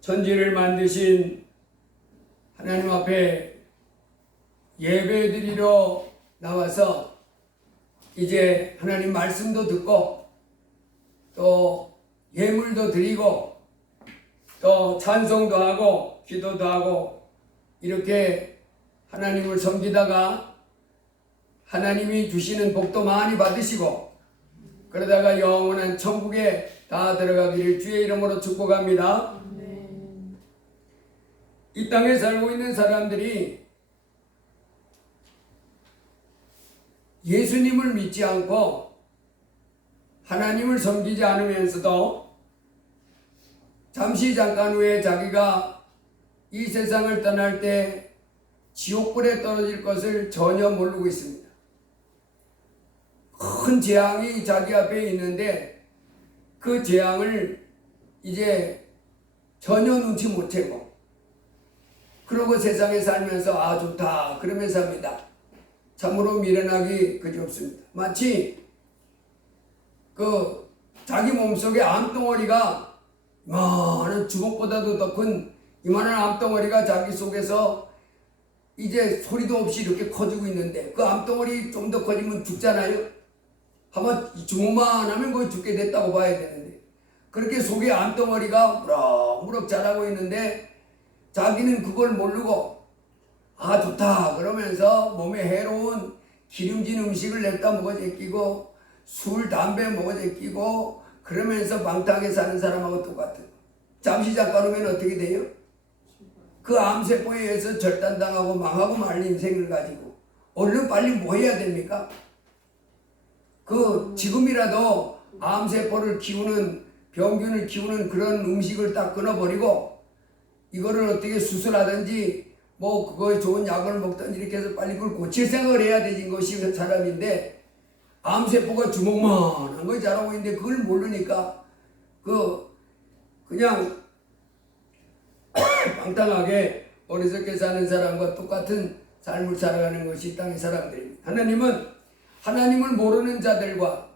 천지를 만드신 하나님 앞에 예배드리러 나와서 이제 하나님 말씀도 듣고 또 예물도 드리고 또 찬송도 하고 기도도 하고 이렇게 하나님을 섬기다가 하나님이 주시는 복도 많이 받으시고 그러다가 영원한 천국에 다 들어가기를 주의 이름으로 축복합니다. 이 땅에 살고 있는 사람들이 예수님을 믿지 않고 하나님을 섬기지 않으면서도 잠깐 후에 자기가 이 세상을 떠날 때 지옥불에 떨어질 것을 전혀 모르고 있습니다. 큰 재앙이 자기 앞에 있는데 그 재앙을 이제 전혀 눈치 못 채고 그러고 세상에 살면서 좋다 그러면서 삽니다. 참으로 미련하기 그지없습니다. 마치 자기 몸속에 암덩어리가 이만한 주먹보다도 더 큰 이만한 암덩어리가 자기 속에서 이제 소리도 없이 이렇게 커지고 있는데 그 암덩어리 좀 더 커지면 죽잖아요. 한번 주먹만 하면 거의 죽게 됐다고 봐야 되는데 그렇게 속에 암덩어리가 무럭무럭 자라고 있는데 자기는 그걸 모르고 좋다 그러면서 몸에 해로운 기름진 음식을 냈다 먹어 제끼고 술, 담배 먹어 제끼고 그러면서 방탕하게 사는 사람하고 똑같은 잠깐 후면 어떻게 돼요? 그 암세포에 의해서 절단당하고 망하고 말 인생을 가지고 얼른 빨리 뭐 해야 됩니까? 지금이라도 암세포를 키우는 병균을 키우는 그런 음식을 딱 끊어버리고 이거를 어떻게 수술하든지 그거에 좋은 약을 먹든지 이렇게 해서 빨리 그걸 고칠 생각을 해야 되는 것이 사람인데 암세포가 주먹만한 걸 자라고 있는데 그걸 모르니까 그냥 방탕하게 어리석게 사는 사람과 똑같은 삶을 살아가는 것이 이 땅의 사람들입니다. 하나님은 하나님을 모르는 자들과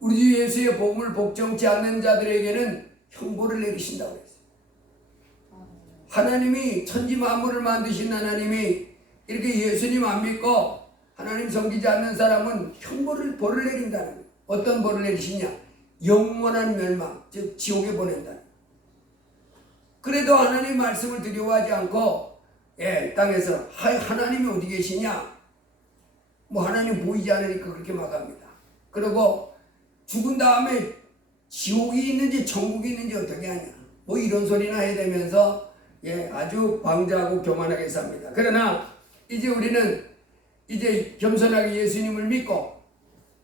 우리 주 예수의 복음을 복종치 않는 자들에게는 형벌을 내리신다고 했어요. 하나님이 천지 만물을 만드신 하나님이 이렇게 예수님 안 믿고 하나님 섬기지 않는 사람은 벌을 내린다는 거예요. 어떤 벌을 내리시냐? 영원한 멸망, 즉 지옥에 보낸다는 거예요. 그래도 하나님 말씀을 두려워하지 않고 땅에서 하나님이 어디 계시냐? 하나님 보이지 않으니까 그렇게 막합니다. 그리고 죽은 다음에 지옥이 있는지 천국이 있는지 어떻게 하냐? 이런 소리나 해대면서 아주 방자하고 교만하게 삽니다. 그러나 이제 우리는 이제 겸손하게 예수님을 믿고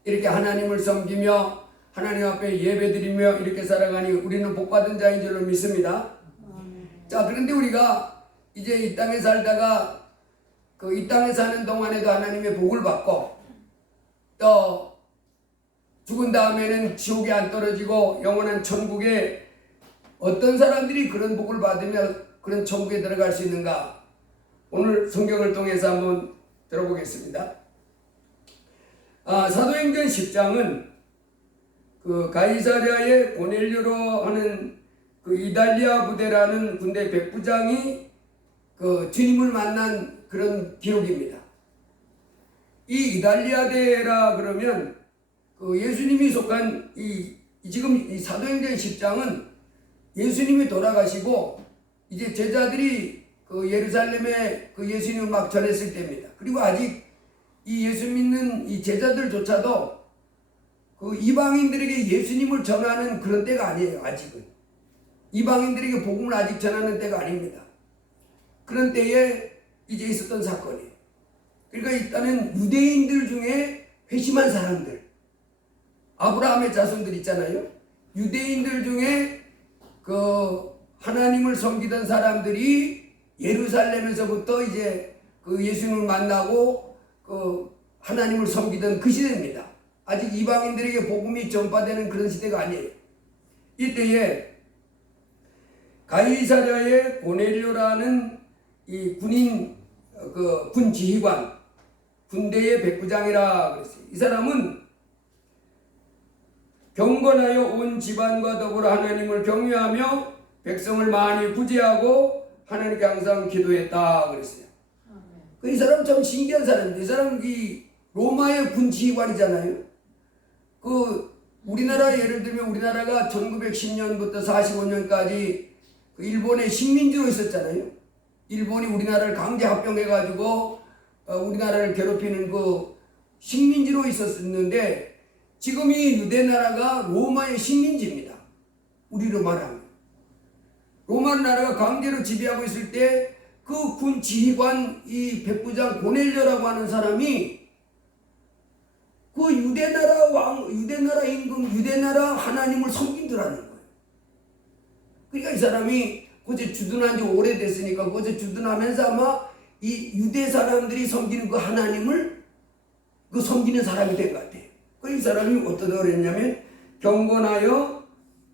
이렇게 하나님을 섬기며 하나님 앞에 예배드리며 이렇게 살아가니 우리는 복받은 자인 줄로 믿습니다. 자, 그런데 우리가 이제 이 땅에 살다가 이 땅에 사는 동안에도 하나님의 복을 받고 또 죽은 다음에는 지옥에 안 떨어지고 영원한 천국에 어떤 사람들이 그런 복을 받으며 그런 천국에 들어갈 수 있는가? 오늘 성경을 통해서 한번 들어보겠습니다. 사도행전 10장은 가이사랴의 고넬료로 하는 이달리아 부대라는 군대 백부장이 주님을 만난 그런 기록입니다. 이 이달리아대라 그러면 예수님이 속한 지금 이 사도행전 10장은 예수님이 돌아가시고 이제 제자들이 예루살렘에 예수님을 막 전했을 때입니다. 그리고 아직 이 예수 믿는 이 제자들조차도 이방인들에게 예수님을 전하는 그런 때가 아니에요. 아직은 이방인들에게 복음을 아직 전하는 때가 아닙니다. 그런 때에 이제 있었던 사건이에요. 그러니까 일단은 유대인들 중에 회심한 사람들, 아브라함의 자손들 있잖아요. 유대인들 중에 하나님을 섬기던 사람들이 예루살렘에서부터 이제 예수님을 만나고 하나님을 섬기던 그 시대입니다. 아직 이방인들에게 복음이 전파되는 그런 시대가 아니에요. 이때에 가이사랴의 고넬료라는 이 군 지휘관, 군대의 백부장이라 그랬어요. 이 사람은 경건하여 온 집안과 더불어 하나님을 경외하며 백성을 많이 구제하고 하나님께 항상 기도했다 그랬어요. 이 사람 참 신기한 사람인데, 이 사람 이 로마의 군 지휘관이잖아요. 우리나라 예를 들면 우리나라가 1910년부터 45년까지 일본의 식민지로 있었잖아요. 일본이 우리나라를 강제 합병해가지고 우리나라를 괴롭히는 식민지로 있었는데, 지금 이 유대나라가 로마의 식민지입니다. 우리로 말하면. 로마 나라가 강제로 지배하고 있을 때 그 군 지휘관 이 백부장 고넬료라고 하는 사람이 유대나라 임금, 유대나라 하나님을 섬긴더라는 거예요. 그러니까 이 사람이 그제 주둔한 지 오래됐으니까 그제 주둔하면서 아마 이 유대 사람들이 섬기는 그 하나님을 섬기는 사람이 된 것 같아요. 이 사람이 어떠다 그랬냐면, 경건하여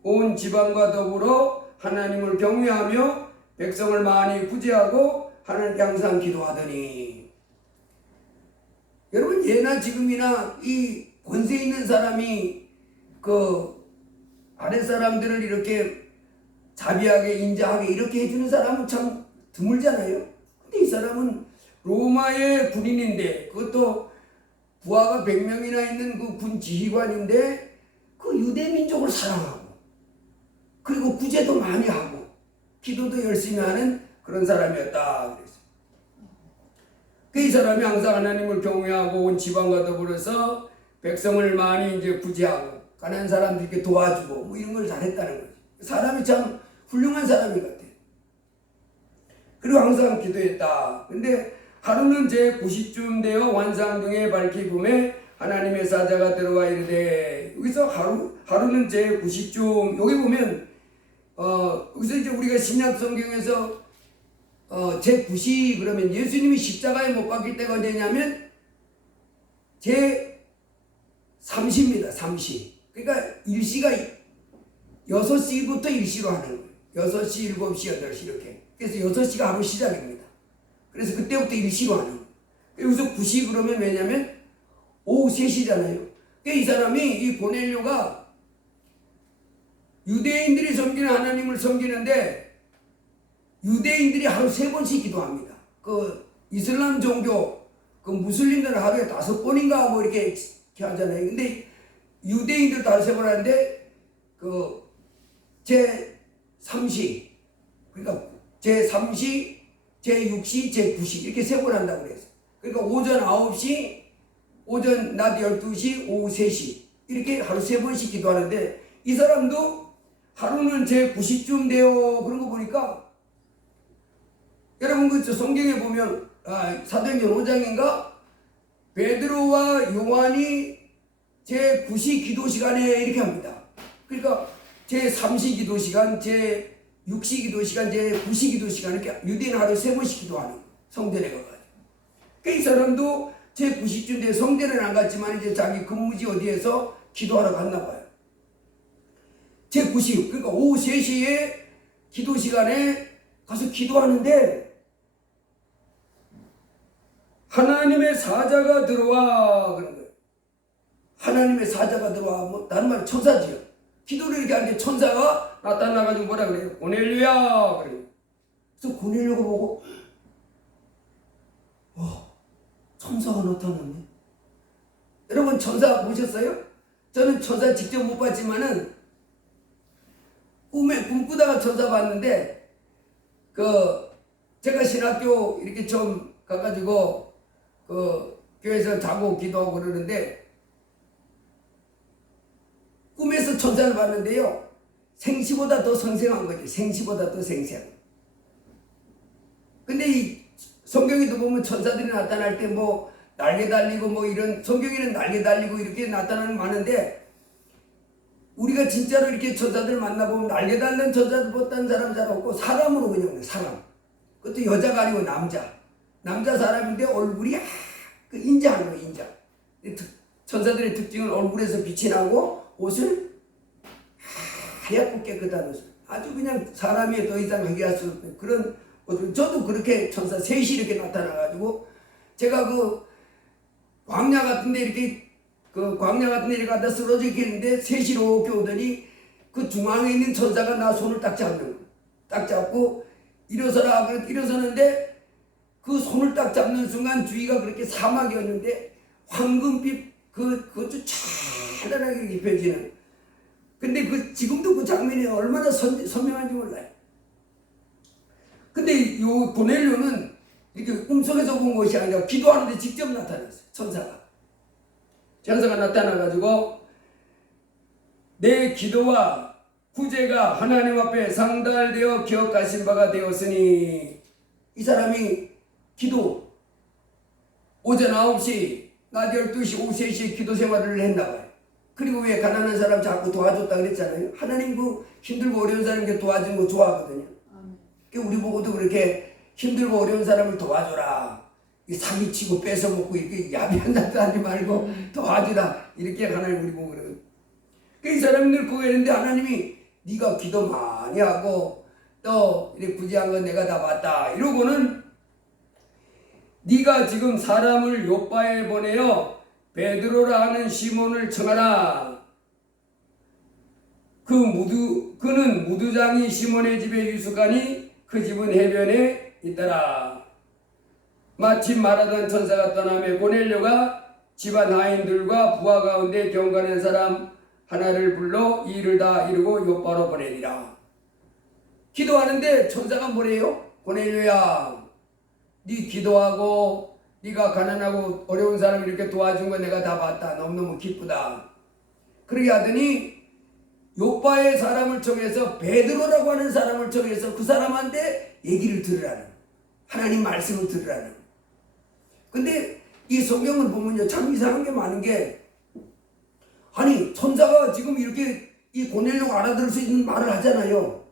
온 지방과 더불어 하나님을 경외하며 백성을 많이 구제하고 하나님께 항상 기도하더니. 여러분, 예나 지금이나 이 권세 있는 사람이 아랫 사람들을 이렇게 자비하게 인자하게 이렇게 해주는 사람은 참 드물잖아요. 근데 이 사람은 로마의 군인인데, 그것도 부하가 100명이나 있는 그 군 지휘관인데, 그 유대 민족을 사랑하고 그리고 구제도 많이 하고 기도도 열심히 하는 그런 사람이었다 그랬어요. 이 사람이 항상 하나님을 경외하고 온 지방과 더불어서 백성을 많이 이제 구제하고 가난한 사람들께 도와주고 이런 걸 잘했다는 거죠. 사람이 참 훌륭한 사람인 것 같아요. 그리고 항상 기도했다. 근데 하루는 제90쯤 되어 완상 등에 밝히 봄에 하나님의 사자가 들어와 이르되, 여기서 하루는 제90쯤, 여기 보면 여기서 이제 우리가 신약 성경에서 제9시 그러면 예수님이 십자가에 못 박힐 때가 언제냐면 제3시입니다. 3시. 그러니까 일시가 6시부터 일시로 하는 거예요. 6시, 7시, 8시 이렇게. 그래서 6시가 하루 시작입니다. 그래서 그때부터 일시로 하는 거예요. 여기서 9시 그러면 왜냐면 오후 3시잖아요. 이 사람이, 이 고넬료가 유대인들이 섬기는 하나님을 섬기는데, 유대인들이 하루 3번씩 기도합니다. 이슬람 종교, 무슬림들은 하루에 5번인가 뭐 이렇게 하잖아요. 근데 유대인들도 하루 3번 하는데, 제3시, 그러니까 제3시, 제6시, 제9시 이렇게 3번 한다고 그랬어요. 그러니까 오전 9시, 낮 12시, 오후 3시 이렇게 하루 3번씩 기도하는데, 이 사람도 하루는 제90쯤 돼요. 그런 거 보니까, 여러분 성경에 보면 사도행전 5장인가 베드로와 요한이 제9시 기도 시간에 이렇게 합니다. 그러니까 제3시 기도 시간, 제6시 기도 시간, 제9시 기도 시간 이렇게 유대인 하루에 3번씩 기도하는 성전에 가가지고. 이 사람도 제90쯤 돼 성전에는 안 갔지만 이제 자기 근무지 어디에서 기도하러 갔나 봐요. 제9시, 그러니까 오후 3시에 기도 시간에 가서 기도하는데, 하나님의 사자가 들어와 그런 거예요. 하나님의 사자가 들어와, 다른 말은 천사지요. 기도를 이렇게 하는데 천사가 나타나가지고 뭐라 그래요? 고넬료야 그래요. 그래서 고넬료가 보고, 천사가 나타났네. 여러분 천사 보셨어요? 저는 천사 직접 못 봤지만은 꿈꾸다가 천사 봤는데, 제가 신학교 이렇게 좀 가가지고 교회에서 자고 기도하고 그러는데, 꿈에서 천사를 봤는데요, 생시보다 더 생생한 거지. 생시보다 더 생생. 근데 이 성경에도 보면 천사들이 나타날 때 날개 달리고 이런, 성경에는 날개 달리고 이렇게 나타나는 거 많은데, 우리가 진짜로 이렇게 천사들 만나보면 날개 달린 천사들 못한 사람 잘 없고, 사람으로 그냥 사람. 그것도 여자가 아니고 남자 사람인데 얼굴이 인자하는 거예요. 인자. 천사들의 특징은 얼굴에서 빛이 나고 옷을 하얗고 깨끗한 옷을, 아주 그냥 사람이 더 이상 얘기할 수 없는 그런 옷을. 저도 그렇게 천사 셋이 이렇게 나타나가지고, 제가 광야 같은데 이렇게 가다 쓰러져 있겠는데 셋이 이렇게 오더니 그 중앙에 있는 천사가 나 손을 딱 잡는 거예요. 딱 잡고 일어서라. 그렇게 일어서는데 그 손을 딱 잡는 순간 주위가 그렇게 사막이었는데 황금빛 그것도 찬란하게 이렇게 펴지는. 근데 지금도 그 장면이 얼마나 선명한지 몰라요. 근데 요 고넬료는 이렇게 꿈속에서 본 것이 아니라 기도하는데 직접 나타났어요. 천사가 나타나가지고 내 기도와 구제가 하나님 앞에 상달되어 기억하신 바가 되었으니, 이 사람이 기도 오전 9시 낮 12시 오후 3시에 기도 생활을 했나봐요. 그리고 왜 가난한 사람 자꾸 도와줬다 그랬잖아요. 하나님 그 힘들고 어려운 사람에게 도와주는 거 좋아하거든요. 우리 보고도 그렇게 힘들고 어려운 사람을 도와줘라, 사기치고 뺏어먹고 이렇게 야비한 짓 하지 말고 도와주라, 이렇게 하나님 우리 보고 그래요. 이 사람들 그거 했는데 하나님이 네가 기도 많이 하고 또 이렇게 부지한 건 내가 다 봤다 이러고는, 네가 지금 사람을 요바에 보내어 베드로라 하는 시몬을 청하라. 그는 무두장이 시몬의 집에 유숙하니 그 집은 해변에 있더라. 마침 말하던 천사가 떠나며 고넬료가 집안 하인들과 부하 가운데 경건한 사람 하나를 불러 이 일을 다 이루고 요바로 보내니라. 기도하는데 천사가 뭐래요? 고넬료야, 네 기도하고 네가 가난하고 어려운 사람 이렇게 도와준 거 내가 다 봤다. 너무너무 기쁘다. 그러게 하더니 요바의 사람을 청해서, 베드로라고 하는 사람을 청해서 그 사람한테 얘기를 들으라는, 하나님 말씀을 들으라는. 근데 이 성경을 보면요, 참 이상한 게 많은 게, 아니 천사가 지금 이렇게 이 고넬료가 알아들을 수 있는 말을 하잖아요.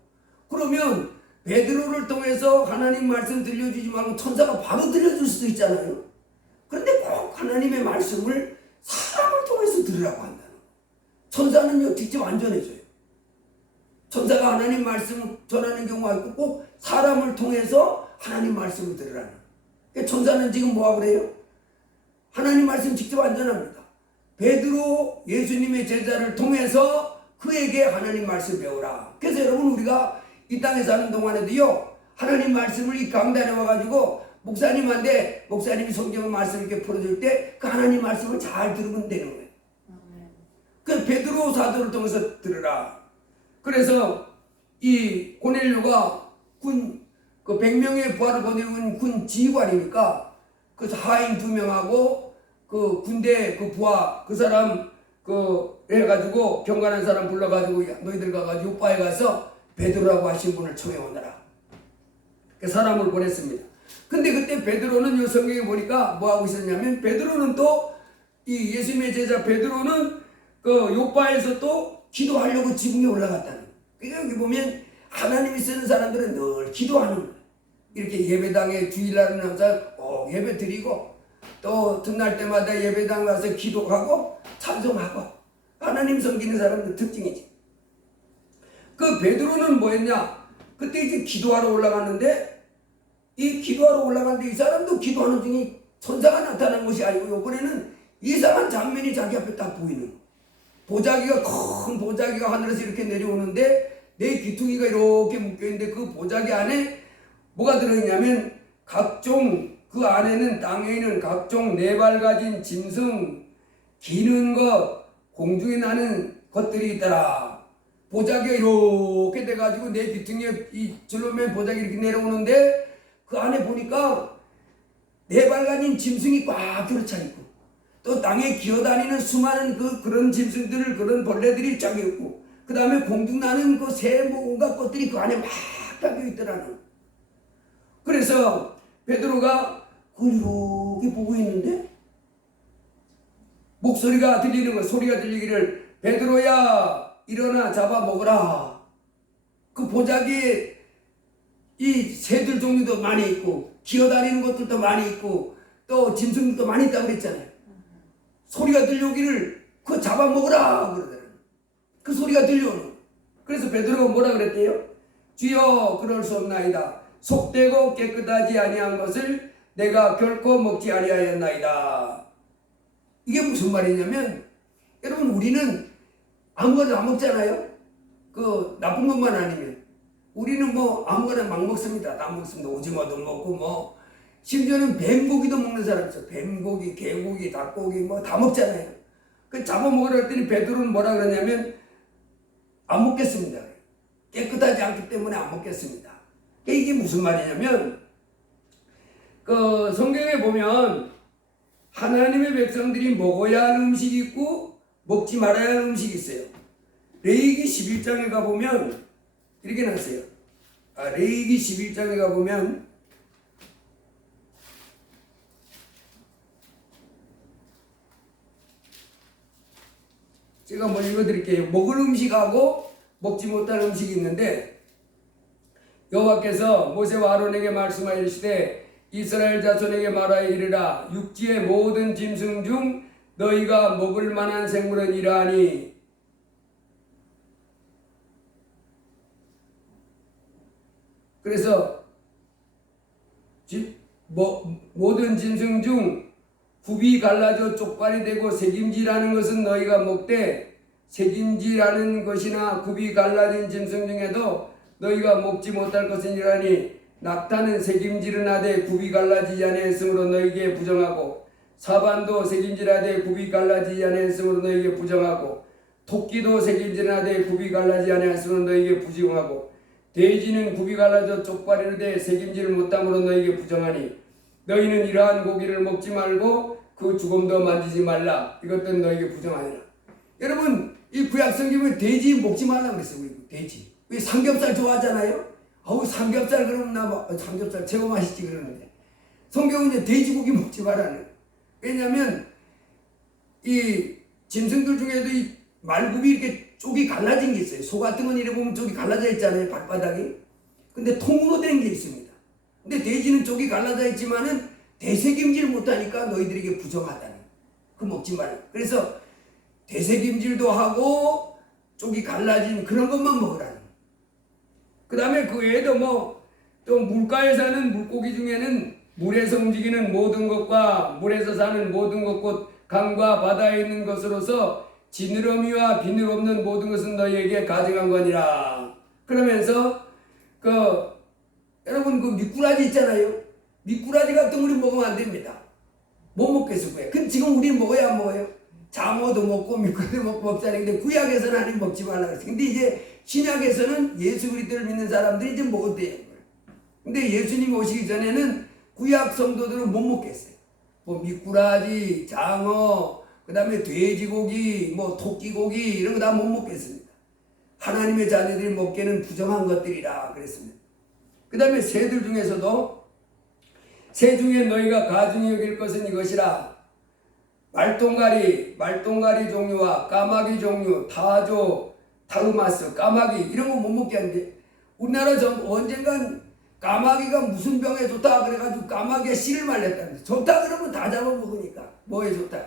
그러면 베드로를 통해서 하나님 말씀 들려주지 말고 천사가 바로 들려줄 수도 있잖아요. 그런데 꼭 하나님의 말씀을 사람을 통해서 들으라고 한다는 거예요. 천사는요 직접 안 전해줘요. 천사가 하나님 말씀을 전하는 경우가 있고 꼭 사람을 통해서 하나님 말씀을 들으라는 거예요. 그러니까 천사는 지금 뭐하고 그래요? 하나님 말씀 직접 안 전합니다. 베드로 예수님의 제자를 통해서 그에게 하나님 말씀 배우라. 그래서 여러분, 우리가 이 땅에 사는 동안에도요, 하나님 말씀을 이 강단에 와가지고 목사님한테, 목사님이 성경 말씀을 이렇게 풀어줄 때 그 하나님 말씀을 잘 들으면 되는 거예요. 그 베드로 사도를 통해서 들으라. 그래서 이 고넬료가 그 100명의 부하를 보내온 군 지휘관이니까 그 하인 2명하고 그 군대 그 부하 그 사람 해가지고 경건한 사람 불러가지고 너희들 가가지고 요바에 가서 베드로라고 하신 분을 청해오너라. 그 사람을 보냈습니다. 근데 그때 베드로는 요 성경에 보니까 뭐 하고 있었냐면, 베드로는 또 이 예수님의 제자 베드로는 그 요바에서 또 기도하려고 지붕에 올라갔다는 거예요. 그러니까 여기 보면 하나님이 쓰는 사람들은 늘 기도하는 거예요. 이렇게 예배당에 주일날은 항상 예배 드리고 또 틈날 때마다 예배당 가서 기도하고 찬송하고 하나님 섬기는 사람들 특징이지. 그 베드로는 뭐였냐? 그때 이제 기도하러 올라갔는데, 이 기도하러 올라갔는데 이 사람도 기도하는 중에 천사가 나타난 것이 아니고 이번에는 이상한 장면이 자기 앞에 딱 보이는 거예요. 보자기가, 큰 보자기가 하늘에서 이렇게 내려오는데 내 귀퉁이가 이렇게 묶여있는데 그 보자기 안에 뭐가 들어있냐면, 각종 그 안에는 땅에 있는 각종 4발 가진 짐승, 기는 것, 공중에 나는 것들이 있더라. 보자기가 이렇게 돼가지고 내 귀퉁이에 이 줄로 맨 보자기 이렇게 내려오는데 그 안에 보니까 4발 가진 짐승이 꽉 들어차 있고, 또 땅에 기어다니는 수많은 그런 짐승들을, 그런 벌레들이 쫙 있고, 그 다음에 공중 나는 그 새 온갖 것들이 그 안에 막 담겨 있더라는. 그래서 베드로가 그걸 이렇게 보고 있는데 목소리가 들리는 거예요. 소리가 들리기를, 베드로야 일어나 잡아먹으라. 그 보자기에 이 새들 종류도 많이 있고 기어다니는 것들도 많이 있고 또 짐승들도 많이 있다고 그랬잖아요. 소리가 들려오기를 그거 잡아먹으라 그러더라고요. 그 소리가 들려오는. 그래서 베드로가 뭐라 그랬대요? 주여 그럴 수 없나이다. 속되고 깨끗하지 아니한 것을 내가 결코 먹지 아니하였나이다. 이게 무슨 말이냐면, 여러분 우리는 아무거나 안 먹잖아요. 그 나쁜 것만 아니면. 우리는 뭐 아무거나 막 먹습니다. 다 먹습니다. 오징어도 먹고 뭐 심지어는 뱀고기도 먹는 사람 있어요. 뱀고기, 개고기, 닭고기 뭐 다 먹잖아요. 그 잡아먹으라 했더니 베드로는 뭐라 그러냐면 안 먹겠습니다. 깨끗하지 않기 때문에 안 먹겠습니다. 이게 무슨 말이냐면 그 성경에 보면 하나님의 백성들이 먹어야 할 음식이 있고 먹지 말아야 할 음식이 있어요. 레위기 11장에 가보면 이렇게 나왔어요. 레위기 11장에 가보면 제가 뭐 읽어드릴게요. 먹을 음식하고 먹지 못할 음식이 있는데 여호와께서 모세와 아론에게 말씀하시되 이스라엘 자손에게 말하여 이르라 육지의 모든 짐승 중 너희가 먹을 만한 생물은 이러하니 그래서 모든 짐승 중 굽이 갈라져 쪽발이 되고 새김질하는 것은 너희가 먹되 새김질하는 것이나 굽이 갈라진 짐승 중에도 너희가 먹지 못할 것이니라니 낙타는 새김질은 하되 굽이 갈라지지 아니했으므로 너희에게 부정하고 사반도 새김질하되 굽이 갈라지지 아니했으므로 너희에게 부정하고 토끼도 새김질은 하되 굽이 갈라지지 아니했으므로 너희에게 부정하고 돼지는 굽이 갈라져 쪽발이 되되 새김질을 못함으로 너희에게 부정하니 너희는 이러한 고기를 먹지 말고 그 죽음도 만지지 말라. 이것들은 너희에게 부정하니라. 여러분 이 구약 성경은 돼지 먹지 말라 그랬어요. 돼지. 왜 삼겹살 좋아하잖아요. 삼겹살 그러면 삼겹살 최고 맛있지 그러는데 성경은 이제 돼지고기 먹지 말라는. 왜냐하면 이 짐승들 중에도 이 말굽이 이렇게 쪽이 갈라진 게 있어요. 소 같은 건 이래 보면 쪽이 갈라져 있잖아요. 발바닥이. 근데 통으로 된 게 있습니다. 근데 돼지는 쪽이 갈라져 있지만은 대새김질 못하니까 너희들에게 부정하다는. 그 먹지 말라. 그래서 대새김질도 하고 쪽이 갈라진 그런 것만 먹으라는. 그 다음에 그 외에도 뭐 또 물가에 사는 물고기 중에는 물에서 움직이는 모든 것과 물에서 사는 모든 것 곧 강과 바다에 있는 것으로서 지느러미와 비늘 없는 모든 것은 너희에게 가증한 거니라. 그러면서 여러분 그 미꾸라지 있잖아요. 미꾸라지 같은 거 우리 먹으면 안 됩니다. 못 먹겠을 거예요. 근데 지금 우리는 먹어야 안 먹어요? 장어도 먹고 미꾸라지도 먹고 먹자니. 근데 구약에서는 하나님 먹지 말라 그랬어요. 근데 이제 신약에서는 예수 그리스도를 믿는 사람들이 이제 먹었대요. 근데 예수님이 오시기 전에는 구약 성도들은 못 먹겠어요. 뭐 미꾸라지, 장어, 그 다음에 돼지고기, 뭐 토끼고기 이런 거 다 못 먹겠습니다. 하나님의 자녀들이 먹기에는 부정한 것들이라 그랬습니다. 그 다음에 새들 중에서도 새 중에 너희가 가증히 여길 것은 이것이라. 말똥가리 종류와 까마귀 종류, 타조, 타흐마스, 까마귀 이런 거 못 먹게 하는데 우리나라 언젠간 까마귀가 무슨 병에 좋다 그래가지고 까마귀가 씨를 말렸다는데 좋다 그러면 다 잡아먹으니까 뭐에 좋다.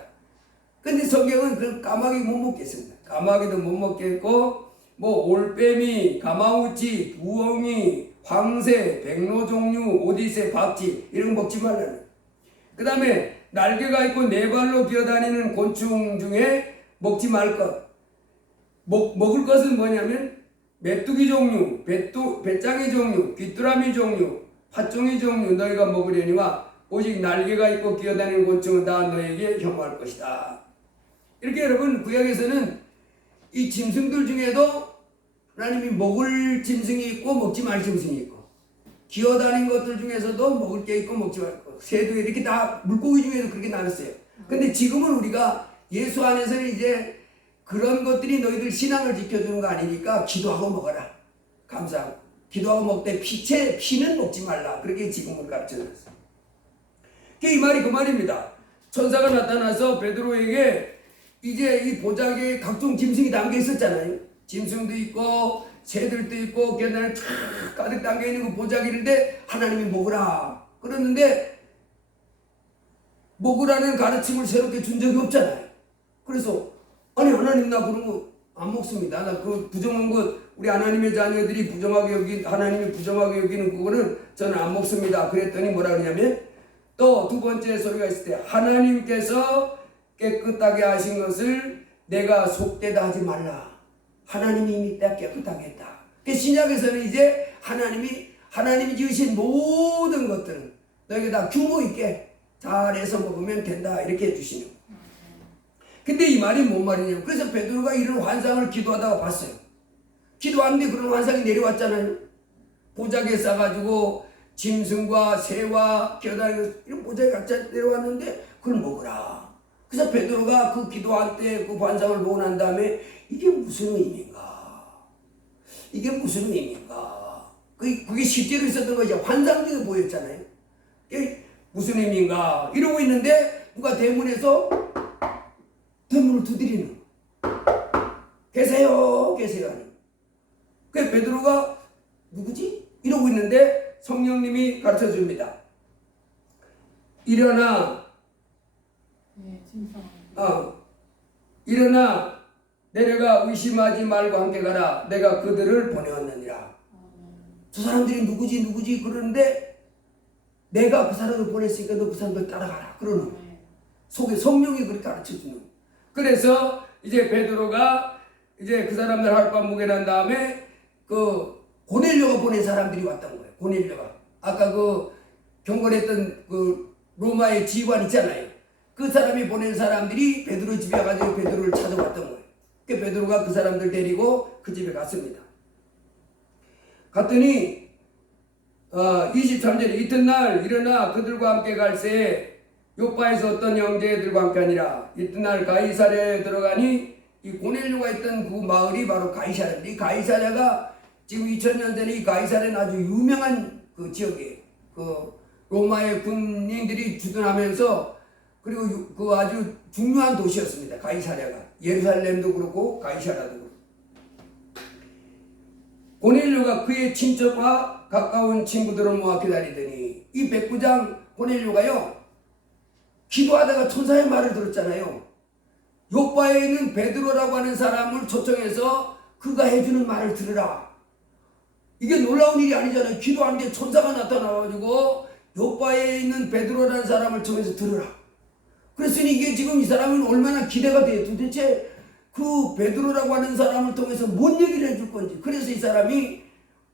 근데 성경은 그 까마귀 못 먹겠습니다. 까마귀도 못 먹겠고 뭐 올빼미, 가마우치, 부엉이, 황새, 백로 종류, 오디세, 박쥐 이런 거 먹지 말라는. 그 다음에 날개가 있고 네 발로 기어다니는 곤충 중에 먹지 말 것. 먹을 것은 뭐냐면 메뚜기 종류, 배짱이 종류, 귀뚜라미 종류, 팥종이 종류 너희가 먹으려니와 오직 날개가 있고 기어다니는 곤충은 다 너희에게 혐오할 것이다. 이렇게 여러분 구약에서는 이 짐승들 중에도 하나님이 먹을 짐승이 있고 먹지 말 짐승이 있고 기어다니는 것들 중에서도 먹을 게 있고 먹지 말 것, 새도 이렇게 다 물고기 중에도 그렇게 나눴어요. 근데 지금은 우리가 예수 안에서는 이제 그런 것들이 너희들 신앙을 지켜주는 거 아니니까 기도하고 먹어라. 감사하고. 기도하고 먹되 피는 먹지 말라. 그렇게 지금은 가르쳐줬어요. 이 말이 그 말입니다. 천사가 나타나서 베드로에게 이제 이 보자기에 각종 짐승이 담겨 있었잖아요. 짐승도 있고 새들도 있고 걔네는 쫙 가득 담겨 있는 그 보자기인데 하나님이 먹으라. 그러는데 먹으라는 가르침을 새롭게 준 적이 없잖아요. 그래서 아니 하나님 나 그런 거 안 먹습니다. 나 그 부정한 것 우리 하나님의 자녀들이 부정하게 여긴 하나님이 부정하게 여기는 그거는 저는 안 먹습니다. 그랬더니 뭐라 그러냐면 또 두 번째 소리가 있을 때 하나님께서 깨끗하게 하신 것을 내가 속되다 하지 말라. 하나님이 이미 깨끗하게 했다. 신약에서는 이제 하나님이 지으신 모든 것들은 너에게 다 규모 있게 잘해서 먹으면 된다 이렇게 해주시는 거예요. 근데 이 말이 뭔 말이냐면, 그래서 베드로가 이런 환상을 기도하다가 봤어요. 기도하는데 그런 환상이 내려왔잖아요. 보자기에 싸가지고 짐승과 새와 기어다니는 이런 보자기 각자 내려왔는데 그걸 먹으라. 그래서 베드로가 그 기도할 때 그 환상을 보고 난 다음에 이게 무슨 의미인가? 이게 무슨 의미인가? 그게 실제로 있었던 것이 환상 중에 보였잖아요. 이게 무슨 의미인가? 이러고 있는데 누가 대문에서 대문을 두드리는 거예요. 계세요, 계세요 하는. 그래서 베드로가 누구지? 이러고 있는데 성령님이 가르쳐 줍니다. 일어나. 일어나 내가 의심하지 말고 함께 가라. 내가 그들을 보내었느니라. 저 사람들이 누구지 그러는데 내가 그 사람을 보냈으니까 너 그 사람들 따라가라 그러는 거예요. 속에 성령이 그렇게 가르쳐 주는 거예요. 그래서 이제 베드로가 이제 그 사람들 하룻밤 묵여난 다음에 그 고넬료가 보낸 사람들이 왔던 거예요. 고넬료가 아까 그 경건했던 그 로마의 지휘관 있잖아요. 그 사람이 보낸 사람들이 베드로 집에 가서 베드로를 찾아왔던 거예요. 그 베드로가 그 사람들 데리고 그 집에 갔습니다. 갔더니 23절에 이튿날 일어나 그들과 함께 갈새 요파에서 어떤 형제들과 함께 하니라. 이튿날 가이사랴에 들어가니 이 고넬료가 있던 그 마을이 바로 가이사랴인데, 이 가이사랴가 지금 2000년 전에 이 가이사랴는 아주 유명한 그 지역이에요. 그 로마의 군인들이 주둔하면서 그리고 그 아주 중요한 도시였습니다. 가이사랴가. 예루살렘도 그렇고 가이사랴도 그렇고. 고넬료가 그의 친척과 가까운 친구들을 모아 기다리더니 이 백부장 고넬료가요 기도하다가 천사의 말을 들었잖아요. 요파에 있는 베드로라고 하는 사람을 초청해서 그가 해주는 말을 들으라. 이게 놀라운 일이 아니잖아요. 기도하는데 천사가 나타나가지고 요파에 있는 베드로라는 사람을 통해서 들으라. 그랬으니 이게 지금 이 사람은 얼마나 기대가 돼요. 도대체 그 베드로라고 하는 사람을 통해서 뭔 얘기를 해줄 건지. 그래서 이 사람이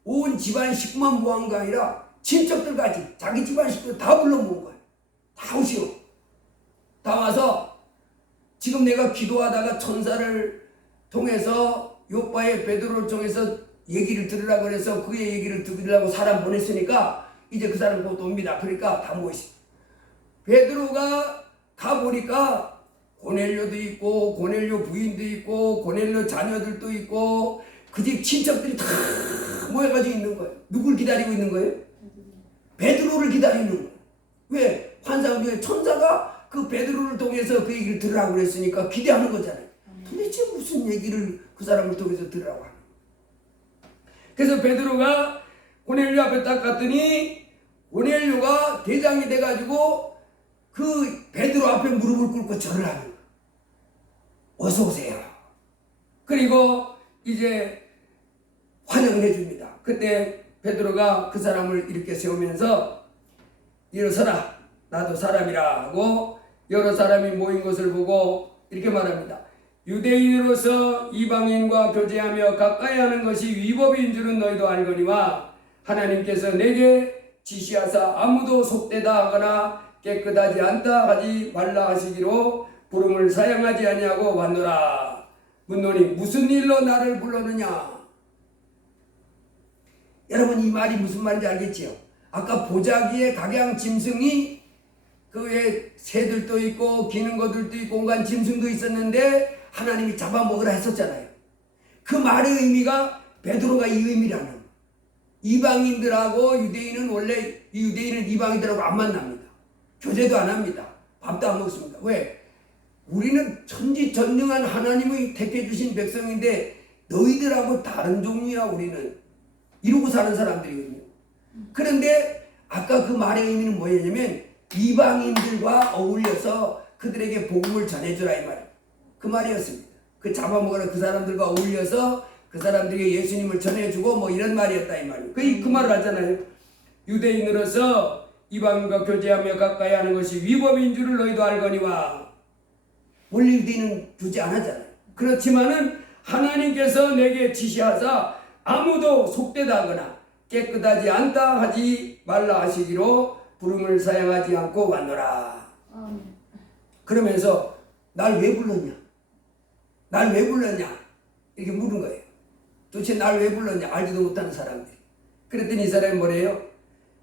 온 집안 식구만 모은 게 아니라 친척들까지 자기 집안 식구들 다 불러 모은 거예요. 다 오시오. 다 와서 지금 내가 기도하다가 천사를 통해서 요파의 베드로를 통해서 얘기를 들으라 그래서 그의 얘기를 들으려고 사람 보냈으니까 이제 그 사람 곧 옵니다. 그러니까 다 모이시. 베드로가 가보니까 고넬료도 있고 고넬료 부인도 있고 고넬료 자녀들도 있고 그 집 친척들이 다 모여가지고 있는 거예요. 누굴 기다리고 있는 거예요? 베드로를 기다리는 거예요. 왜? 환상 중에 천사가 그 베드로를 통해서 그 얘기를 들으라고 그랬으니까 기대하는 거잖아요. 도대체 무슨 얘기를 그 사람을 통해서 들으라고 하는 거예요. 그래서 베드로가 고넬료 앞에 딱 갔더니 고넬료가 대장이 돼가지고 그 베드로 앞에 무릎을 꿇고 절을 하는 거예요. 어서 오세요. 그리고 이제 환영을 해줍니다. 그때 베드로가 그 사람을 이렇게 세우면서 일어서라 나도 사람이라 하고 여러 사람이 모인 것을 보고 이렇게 말합니다. 유대인으로서 이방인과 교제하며 가까이 하는 것이 위법인 줄은 너희도 알거니와 하나님께서 내게 지시하사 아무도 속되다 하거나 깨끗하지 않다 하지 말라 하시기로 부름을 사용하지 아니하고 왔노라. 묻노니 무슨 일로 나를 불렀느냐? 여러분 이 말이 무슨 말인지 알겠지요? 아까 보자기에 각양 짐승이 그 외에 새들도 있고 기는 것들도 있고 온갖 짐승도 있었는데 하나님이 잡아먹으라 했었잖아요. 그 말의 의미가 베드로가 이 의미라는 거예요. 이방인들하고 유대인은 원래 유대인은 이방인들하고 안 만납니다. 교제도 안 합니다. 밥도 안 먹습니다. 왜? 우리는 천지전능한 하나님의 택해주신 백성인데 너희들하고 다른 종류야. 우리는 이러고 사는 사람들이거든요. 그런데 아까 그 말의 의미는 뭐였냐면 이방인들과 어울려서 그들에게 복음을 전해주라 이 말이에요. 그 말이었습니다. 그 잡아먹으라 그 사람들과 어울려서 그 사람들에게 예수님을 전해주고 뭐 이런 말이었다 이 말이에요. 그 말을 하잖아요. 유대인으로서 이방인과 교제하며 가까이 하는 것이 위법인 줄을 너희도 알거니와. 원래 유대인은 교제 안 하잖아요. 그렇지만은 하나님께서 내게 지시하사 아무도 속되다 하거나 깨끗하지 않다 하지 말라 하시기로 부름을 사양하지 않고 왔노라. 그러면서 날 왜 불렀냐? 날 왜 불렀냐? 이렇게 물은 거예요. 도대체 날 왜 불렀냐? 알지도 못하는 사람들이. 그랬더니 이 사람이 뭐래요?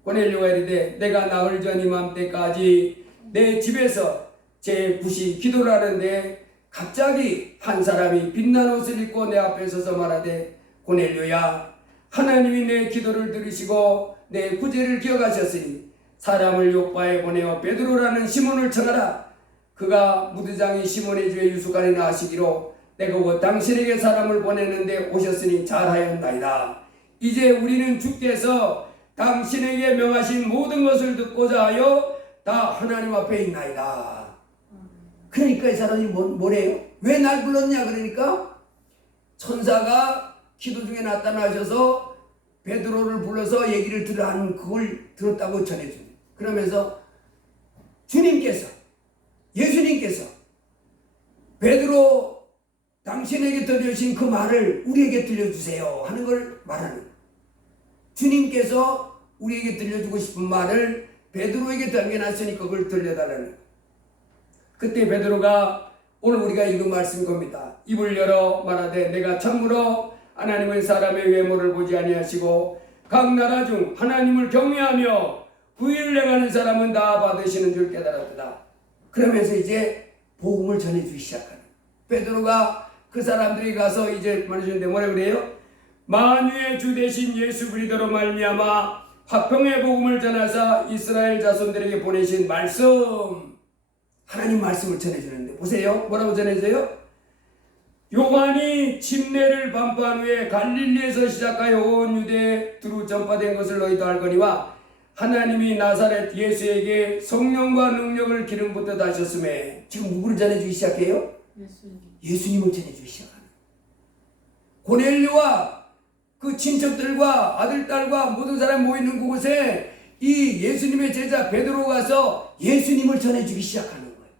고넬료가 이르되 내가 나흘 전 이맘때까지 내 집에서 제 굿이 기도를 하는데 갑자기 한 사람이 빛난 옷을 입고 내 앞에 서서 말하되 고넬료야, 하나님이 내 기도를 들으시고 내 구제를 기억하셨으니 사람을 요바에 보내어 베드로라는 시몬을 청하라. 그가 무드장이 시몬의 집에 유숙하리라 하시기로 내가 곧 당신에게 사람을 보냈는데 오셨으니 잘하였나이다. 이제 우리는 주께서 당신에게 명하신 모든 것을 듣고자 하여 다 하나님 앞에 있나이다. 그러니까 이 사람이 뭐래요? 왜 날 불렀냐? 그러니까 천사가 기도 중에 나타나셔서 베드로를 불러서 얘기를 들으라는 그걸 들었다고 전해줍니다. 그러면서 주님께서, 예수님께서 베드로 당신에게 들려주신 그 말을 우리에게 들려주세요 하는 걸 말하는 거예요. 주님께서 우리에게 들려주고 싶은 말을 베드로에게 담겨놨으니 그걸 들려달라는 거예요. 그때 베드로가 오늘 우리가 읽은 말씀인 겁니다. 입을 열어 말하되 내가 참으로 하나님의 사람의 외모를 보지 아니하시고 각 나라 중 하나님을 경외하며 의를 행하는 사람은 다 받으시는 줄 깨달았다. 그러면서 이제 복음을 전해주기 시작하는 베드로가 그 사람들이 가서 이제 말해주는데 뭐라 그래요? 만유의 주 되신 예수 그리스도로 말미암아 화평의 복음을 전하사 이스라엘 자손들에게 보내신 말씀, 하나님 말씀을 전해주는데 보세요. 뭐라고 전해줘요? 요한이 침례를 반포한 후에 갈릴리에서 시작하여 온 유대에 두루 전파된 것을 너희도 알거니와 하나님이 나사렛 예수에게 성령과 능력을 기름 붓듯 하셨음에, 지금 누구를 전해주기 시작해요? 예수님을 전해주기 시작하는. 고넬료와 그 친척들과 아들, 딸과 모든 사람이 모이는 그곳에 이 예수님의 제자 베드로가 가서 예수님을 전해주기 시작하는 거예요.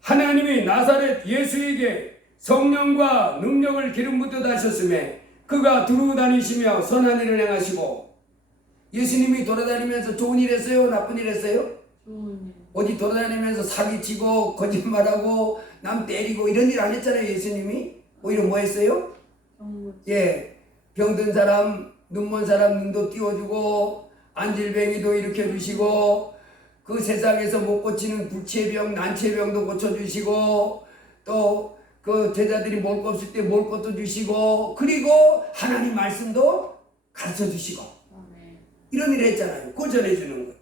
하나님이 나사렛 예수에게 성령과 능력을 기름 붓듯 하셨음에 그가 두루 다니시며 선한 일을 행하시고. 예수님이 돌아다니면서 좋은 일 했어요? 나쁜 일 했어요? 좋은 일. 어디 돌아다니면서 사기치고 거짓말하고 남 때리고 이런 일 안 했잖아요. 예수님이 오히려 뭐 했어요? 예, 병든 사람, 눈먼 사람 눈도 띄워주고 안질뱅이도 일으켜주시고 그 세상에서 못 고치는 불치병, 난치병도 고쳐주시고 또 그 제자들이 먹을 거 없을 때 먹을 것도 주시고 그리고 하나님 말씀도 가르쳐주시고 이런 일을 했잖아요. 그걸 전해주는 거예요.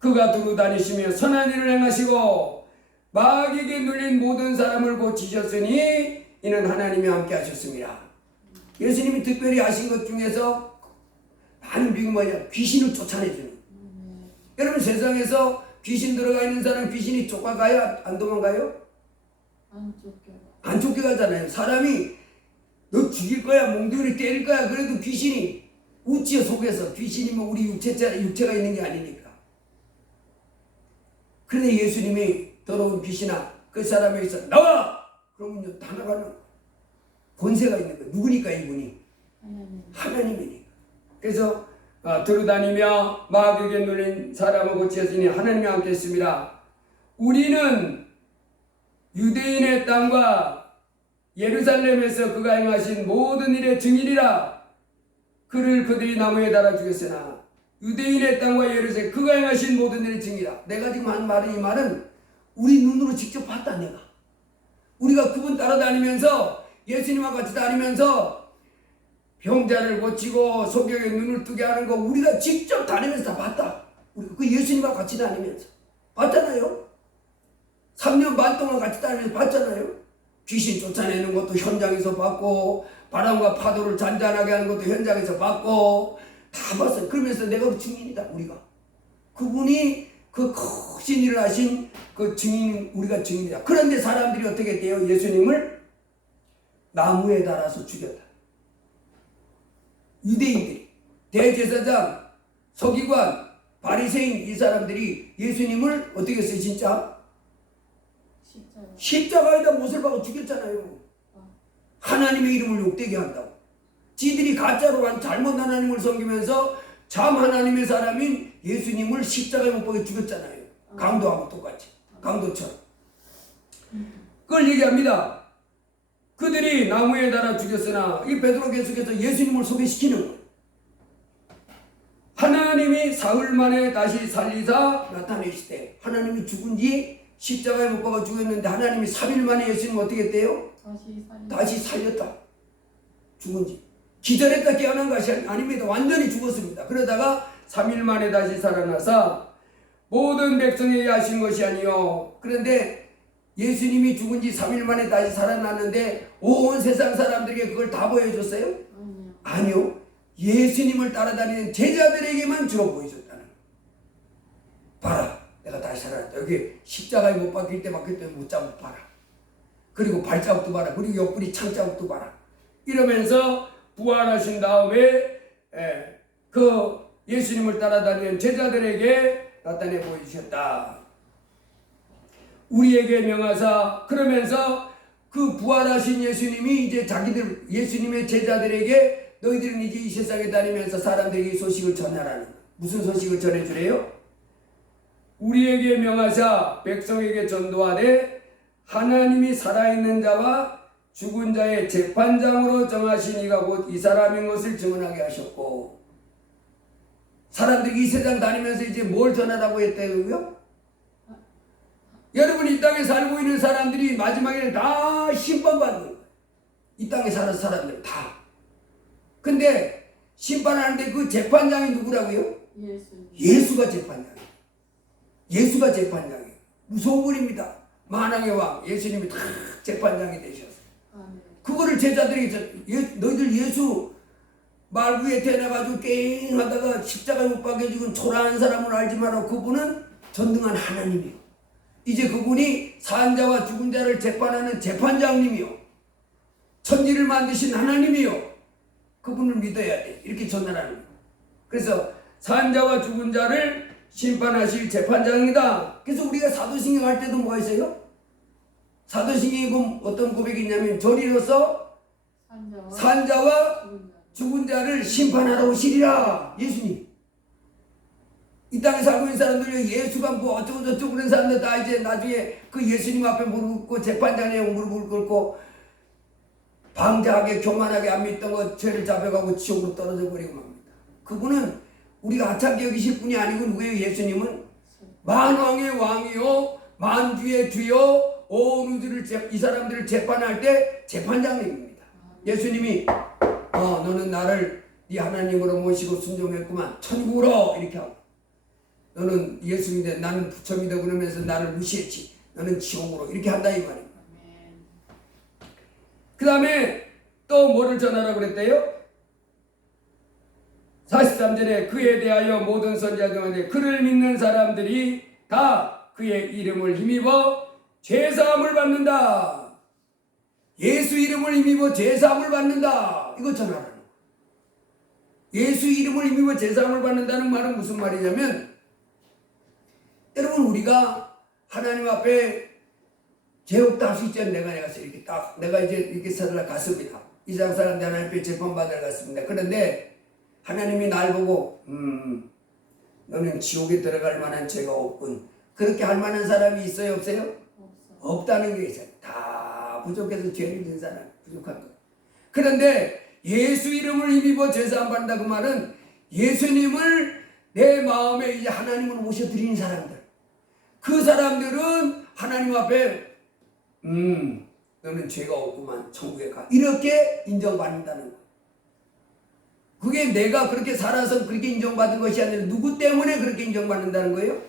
그가 두루 다니시며 선한 일을 행하시고 마귀에게 눌린 모든 사람을 고치셨으니 이는 하나님이 함께 하셨습니다. 예수님이 특별히 하신 것 중에서 많은 비극 뭐냐? 귀신을 쫓아내주는. 여러분 세상에서 귀신 들어가 있는 사람 귀신이 쫓아가요? 안 도망가요? 안 쫓겨가. 안 쫓겨가잖아요. 사람이 너 죽일 거야, 몽둥이를 때릴 거야. 그래도 귀신이 우찌어 속에서, 귀신이면 우리 육체가 있는 게 아니니까. 그런데 예수님이 더러운 귀신아 그 사람에게서 나와! 그러면요 다 나가는 권세가 있는 거예요. 누구니까 이분이? 하나님이니까. 그래서 들어다니며 마귀에게 눌린 사람을 고치셨으니 하나님이 함께 했습니다. 우리는 유대인의 땅과 예루살렘에서 그가 행하신 모든 일의 증인이라. 그를 그들이 나무에 달아 죽였으나 유대인의 땅과 예루살렘 그가 행하신 모든 일의 증인이라. 내가 지금 한 말은, 이 말은 우리 눈으로 직접 봤다. 내가 우리가 그분 따라다니면서 예수님과 같이 다니면서 병자를 고치고 소경의 눈을 뜨게 하는 거 우리가 직접 다니면서 다 봤다. 우리 그 예수님과 같이 다니면서 봤잖아요. 3년 반 동안 같이 다니면서 봤잖아요. 귀신 쫓아내는 것도 현장에서 봤고 바람과 파도를 잔잔하게 하는 것도 현장에서 봤고 다 봤어요. 그러면서 내가 증인이다. 우리가 그분이 그 크신 일을 하신 그 증인, 우리가 증인이다. 그런데 사람들이 어떻게 돼요? 예수님을 나무에 달아서 죽였다. 유대인들이, 대제사장, 서기관, 바리새인 이 사람들이 예수님을 어떻게 했어요? 진짜 십자가에다 못을 박아 죽였잖아요. 하나님의 이름을 욕되게 한다고. 지들이 가짜로 한 잘못 하나님을 섬기면서 참 하나님의 사람인 예수님을 십자가에 못 박아 죽였잖아요. 강도하고 똑같이. 강도처럼. 그걸 얘기합니다. 그들이 나무에 달아 죽였으나 이 베드로 계속해서 예수님을 소개시키는 거예요. 하나님이 사흘 만에 다시 살리사 나타내시되, 하나님이 죽은 뒤 십자가에 못 박아 죽였는데 하나님이 3일 만에 예수님 어떻게 했대요? 다시 살렸다. 죽은 뒤. 기절했다 깨어난 것이 아닙니다. 완전히 죽었습니다. 그러다가 3일 만에 다시 살아나서 모든 백성에게 하신 것이 아니요. 그런데 예수님이 죽은 지 3일 만에 다시 살아났는데 온 세상 사람들에게 그걸 다 보여줬어요? 아니요. 예수님을 따라다니는 제자들에게만 주어 보여줬다는 거예요. 봐라, 내가 다시 살아났다. 여기 십자가에 못 박힐 때 못자국 봐라. 그리고 발자국도 봐라. 그리고 옆구리 창자국도 봐라. 이러면서 부활하신 다음에 그 예수님을 따라다니는 제자들에게 나타내 보여주셨다. 우리에게 명하사, 그러면서 그 부활하신 예수님이 이제 자기들 예수님의 제자들에게 너희들은 이제 이 세상에 다니면서 사람들에게 이 소식을 전하라는 거예요. 무슨 소식을 전해주래요? 우리에게 명하사 백성에게 전도하되 하나님이 살아있는 자와 죽은 자의 재판장으로 정하신 이가 곧 이 사람인 것을 증언하게 하셨고, 사람들이 이 세상 다니면서 이제 뭘 전하라고 했다고요? 여러분, 이 땅에 살고 있는 사람들이 마지막에는 다 심판받는 거예요. 이 땅에 사는 사람들 다. 근데 심판하는데 그 재판장이 누구라고요? 예수가 재판장이에요. 예수가 재판장이에요. 무서운 분입니다. 만왕의 왕 예수님이 다 재판장이 되셨어요. 그거를 제자들에게 너희들 예수 말 위에 태어나가지고 깽 하다가 십자가에 못 박혀 죽은 초라한 사람을 알지 마라. 그분은 전능한 하나님이요. 이제 그분이 산자와 죽은 자를 재판하는 재판장님이요. 천지를 만드신 하나님이요. 그분을 믿어야 돼. 이렇게 전하라는 거예요. 그래서 산자와 죽은 자를 심판하실 재판장이다. 그래서 우리가 사도신경 할 때도 뭐가 있어요? 사도신경이 어떤 고백이 있냐면, 저리로서 산자와 죽은 자를 심판하러 오시리라. 예수님. 이 땅에 살고 있는 사람들이 예수가 뭐 어쩌고 저쩌고 그런 사람들 다 이제 나중에 그 예수님 앞에 무릎 꿇고 재판장에 무릎을 꿇고 방자하게 교만하게 안 믿던 거 죄를 잡혀가고 지옥으로 떨어져 버리고 맙니다. 그분은 우리가 하찮게 여기실 분이 아니고 누구예요? 예수님은 만왕의 왕이요 만주의 주요 온 우주를 이 사람들을 재판할 때 재판장님입니다. 예수님이 너는 나를 네 하나님으로 모시고 순종했구만, 천국으로 이렇게 하고, 너는 예수 믿어 나는 부처 믿어 그러면서 나를 무시했지, 너는 지옥으로 이렇게 한다 이 말입니다. 그 다음에 또 뭐를 전하라고 그랬대요? 43절에 그에 대하여 모든 선지자들한테 그를 믿는 사람들이 다 그의 이름을 힘입어 죄사함을 받는다. 예수 이름을 힘입어 죄사함을 받는다. 이거 전하라는 거예요. 예수 이름을 힘입어 죄사함을 받는다는 말은 무슨 말이냐면, 여러분, 우리가 하나님 앞에 죄 없다 할 수 있잖아요. 내가 이제 이렇게 살아갔습니다. 이 세상 사람들 하나님 앞에 재판받으러 갔습니다. 그런데 하나님이 날 보고 너는 지옥에 들어갈 만한 죄가 없군, 그렇게 할 만한 사람이 있어요? 없어요? 없다는 게 있어요. 다 부족해서 죄를 지은 사람, 부족한 거. 그런데 예수 이름을 힘입어 죄사함 받는다, 그 말은 예수님을 내 마음에 이제 하나님으로 모셔드리는 사람들, 그 사람들은 하나님 앞에 너는 죄가 없구만, 천국에 가, 이렇게 인정받는다는 거예요. 그게 내가 그렇게 살아서 그렇게 인정받은 것이 아니라 누구 때문에 그렇게 인정받는다는 거예요?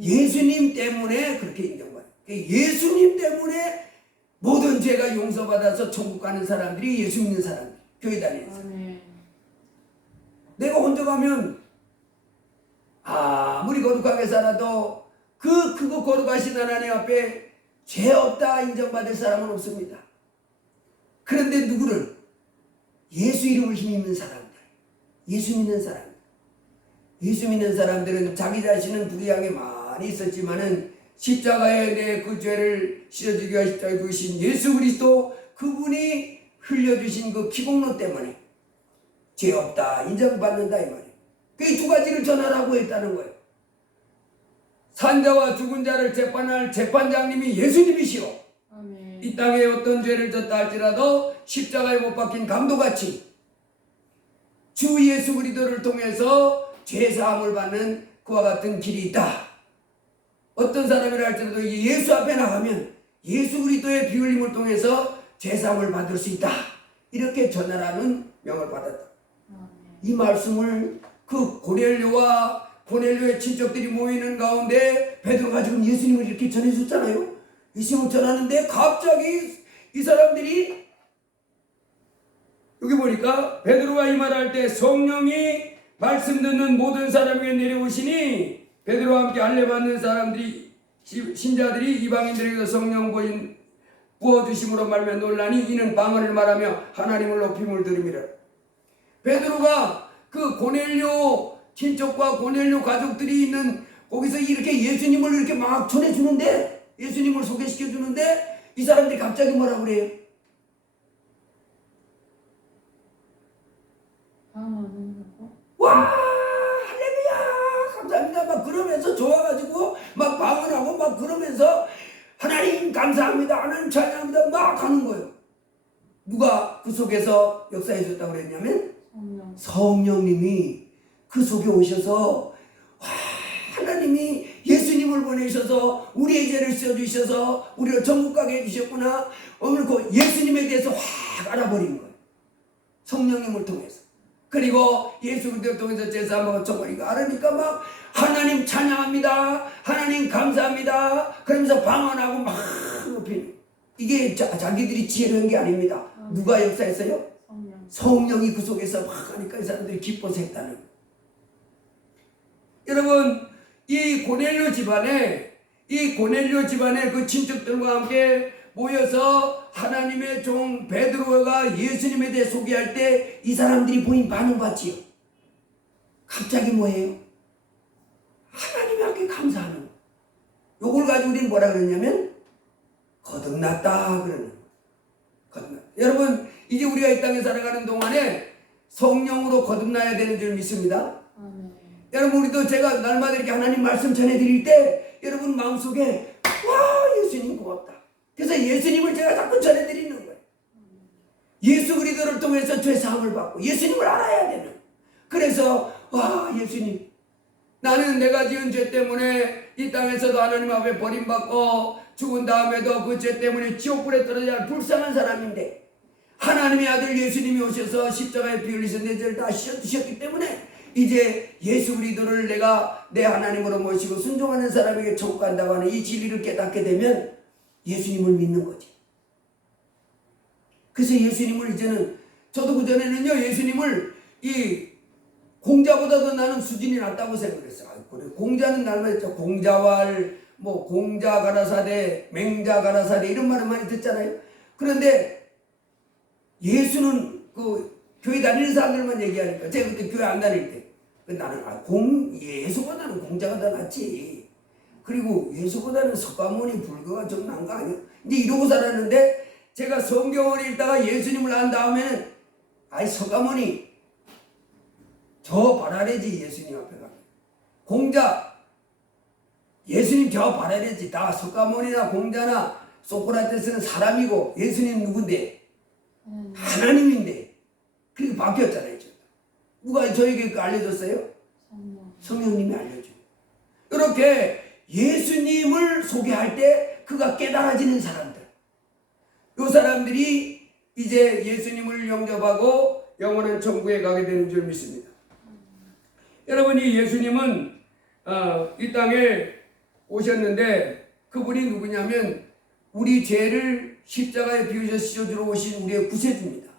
예수님 때문에 그렇게 인정받는 거예요. 예수님 때문에 모든 죄가 용서받아서 천국 가는 사람들이 예수 믿는 사람들, 교회 다니는 사람. 내가 혼자 가면 아무리 거룩하게 살아도 그거 거룩하신 하나님 앞에 죄 없다 인정받을 사람은 없습니다. 그런데 누구를? 예수 이름을 힘입는 사람들, 예수 믿는 사람들. 예수 믿는 사람들은 자기 자신은 불의하게 많이 있었지만은 십자가에 내 그 죄를 실어주기 위해 십자가에 죽으신 예수 그리스도, 그분이 흘려주신 그 기복로 때문에 죄 없다 인정받는다 이 말이에요. 그 두 가지를 전하라고 했다는 거예요. 산자와 죽은 자를 재판할 재판장님이 예수님이시오. 아멘. 이 땅에 어떤 죄를 졌다 할지라도 십자가에 못 박힌 감도같이 주 예수 그리스도를 통해서 죄 사함을 받는 그와 같은 길이 있다. 어떤 사람이라 할지라도 예수 앞에 나가면 예수 그리스도의 피 흘림을 통해서 죄 사함을 받을 수 있다. 이렇게 전하라는 명을 받았다. 아멘. 이 말씀을 그 고넬료의 친척들이 모이는 가운데 베드로가 지금 예수님을 이렇게 전해줬잖아요. 예수님을 전하는데 갑자기 이 사람들이 여기 보니까 베드로가 이 말할 때 성령이 말씀 듣는 모든 사람에게 내려오시니 베드로와 함께 할례받는 사람들이 신자들이 이방인들에게도 성령 부어주심으로 말하며 놀라니 이는 방언을 말하며 하나님을 높임을 들음이라. 베드로가 그 고넬료 친척과 고넬료 가족들이 있는 거기서 이렇게 예수님을 이렇게 막 전해주는데 예수님을 소개시켜주는데 이 사람들이 갑자기 뭐라 그래요? 방언하고 와 할렐루야 감사합니다 막 그러면서 좋아가지고 막 방언하고 막 그러면서 하나님 감사합니다 하나님 찬양합니다 막 하는 거예요. 누가 그 속에서 역사해 줬다고 그랬냐면 성령님이 그 속에 오셔서 와 하나님이 예수님을 보내셔서 우리의 죄를 씻어주셔서 우리를 천국 가게 해주셨구나. 오늘 그 예수님에 대해서 확 알아버리는 거예요. 성령님을 통해서. 그리고 예수 그리스도를 통해서 제사하고 저거니까 알으니까 막 하나님 찬양합니다. 하나님 감사합니다. 그러면서 방언하고 막 높이는. 이게 자기들이 지혜로 한 게 아닙니다. 누가 역사했어요? 성령이 그 속에서 막 하니까 이 사람들이 기뻐서 했다는 거예요. 여러분 이 고넬료 집안에 그 친척들과 함께 모여서 하나님의 종 베드로가 예수님에 대해 소개할 때 이 사람들이 보인 반응 봤지요. 갑자기 뭐예요? 하나님께 감사하는 거. 요걸 가지고 우리는 뭐라 그러냐면 거듭났다 그러는 거예요. 거듭났다. 여러분 이제 우리가 이 땅에 살아가는 동안에 성령으로 거듭나야 되는 줄 믿습니다. 아멘. 여러분 우리도 제가 날마다 이렇게 하나님 말씀 전해드릴 때 여러분 마음속에 와 예수님 고맙다. 그래서 예수님을 제가 자꾸 전해드리는 거예요. 예수 그리스도를 통해서 죄 사함을 받고 예수님을 알아야 되는. 그래서 와 예수님 나는 내가 지은 죄 때문에 이 땅에서도 하나님 앞에 버림받고 죽은 다음에도 그 죄 때문에 지옥불에 떨어져야 할 불쌍한 사람인데 하나님의 아들 예수님이 오셔서 십자가에 피 흘리셔서 내 죄를 다 씻어주셨기 때문에 이제 예수 그리스도를 내가 내 하나님으로 모시고 순종하는 사람에게 천국 간다고 하는 이 진리를 깨닫게 되면 예수님을 믿는 거지. 그래서 예수님을 이제는 저도 그전에는요 예수님을 이 공자보다도 나는 수준이 낮다고 생각했어요. 그래 공자는 날마다 했죠. 공자왈 뭐 공자 가라사대 맹자 가라사대 이런 말을 많이 듣잖아요. 그런데 예수는 그 교회 다니는 사람들만 얘기하니까 제가 그때 교회 안 다닐 때 나는 예수보다는 공자가 더 낫지. 그리고 예수보다는 석가모니 불교가 좀 나은 거 아니야? 이제 이러고 살았는데 제가 성경을 읽다가 예수님을 안 다음에는 석가모니 저 발아래지 예수님 앞에 가. 공자 예수님 저 발아래지. 다 석가모니나 공자나 소크라테스는 사람이고 예수님 누군데? 하나님인데. 그렇게 바뀌었잖아요. 누가 저에게 알려줬어요? 성령님이 알려줘요. 이렇게 예수님을 소개할 때 그가 깨달아지는 사람들. 이 사람들이 이제 예수님을 영접하고 영원한 천국에 가게 되는 줄 믿습니다. 여러분 이 예수님은 이 땅에 오셨는데 그분이 누구냐면 우리 죄를 십자가에 비우셔 씻어주러 오신 우리의 구세주입니다.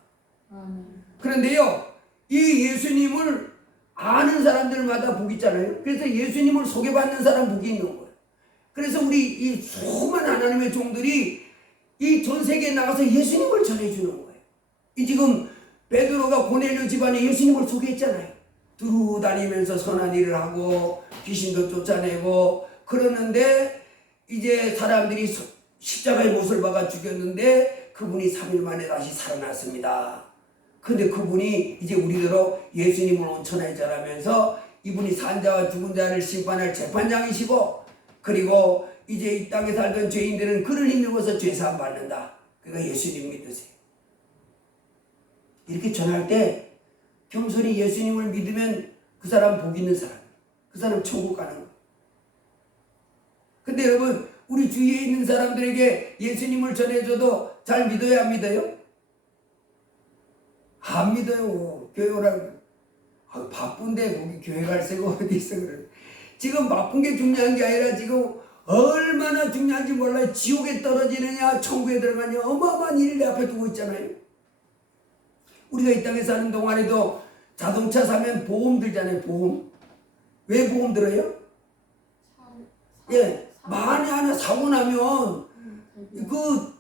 그런데요 이 예수님을 아는 사람들마다 복이 있잖아요. 그래서 예수님을 소개받는 사람 복이 있는 거예요. 그래서 우리 이 수많은 하나님의 종들이 이 전 세계에 나가서 예수님을 전해주는 거예요. 이 지금 베드로가 고넬료 집안에 예수님을 소개했잖아요. 두루 다니면서 선한 일을 하고 귀신도 쫓아내고 그러는데 이제 사람들이 십자가의 못을 박아 죽였는데 그분이 3일 만에 다시 살아났습니다. 근데 그분이 이제 우리대로 예수님을 온천하에 절하면서 이분이 산자와 죽은 자를 심판할 재판장이시고, 그리고 이제 이 땅에 살던 죄인들은 그를 힘입어서 죄사함 받는다. 그러니까 예수님 믿으세요. 이렇게 전할 때 겸손히 예수님을 믿으면 그 사람 복 있는 사람, 그 사람 천국 가는 거예요. 근데 여러분, 우리 주위에 있는 사람들에게 예수님을 전해줘도 잘 믿어야 안 믿어요? 안 믿어요. 교회 오라고. 바쁜데 거기 교회 갈 새가 어디 있어. 그래. 지금 바쁜 게 중요한 게 아니라 지금 얼마나 중요한지 몰라요. 지옥에 떨어지느냐 천국에 들어가냐 어마어마한 일을 내 앞에 두고 있잖아요. 우리가 이 땅에 사는 동안에도 자동차 사면 보험 들잖아요. 보험. 왜 보험 들어요? 예, 만에 하나 사고 나면 그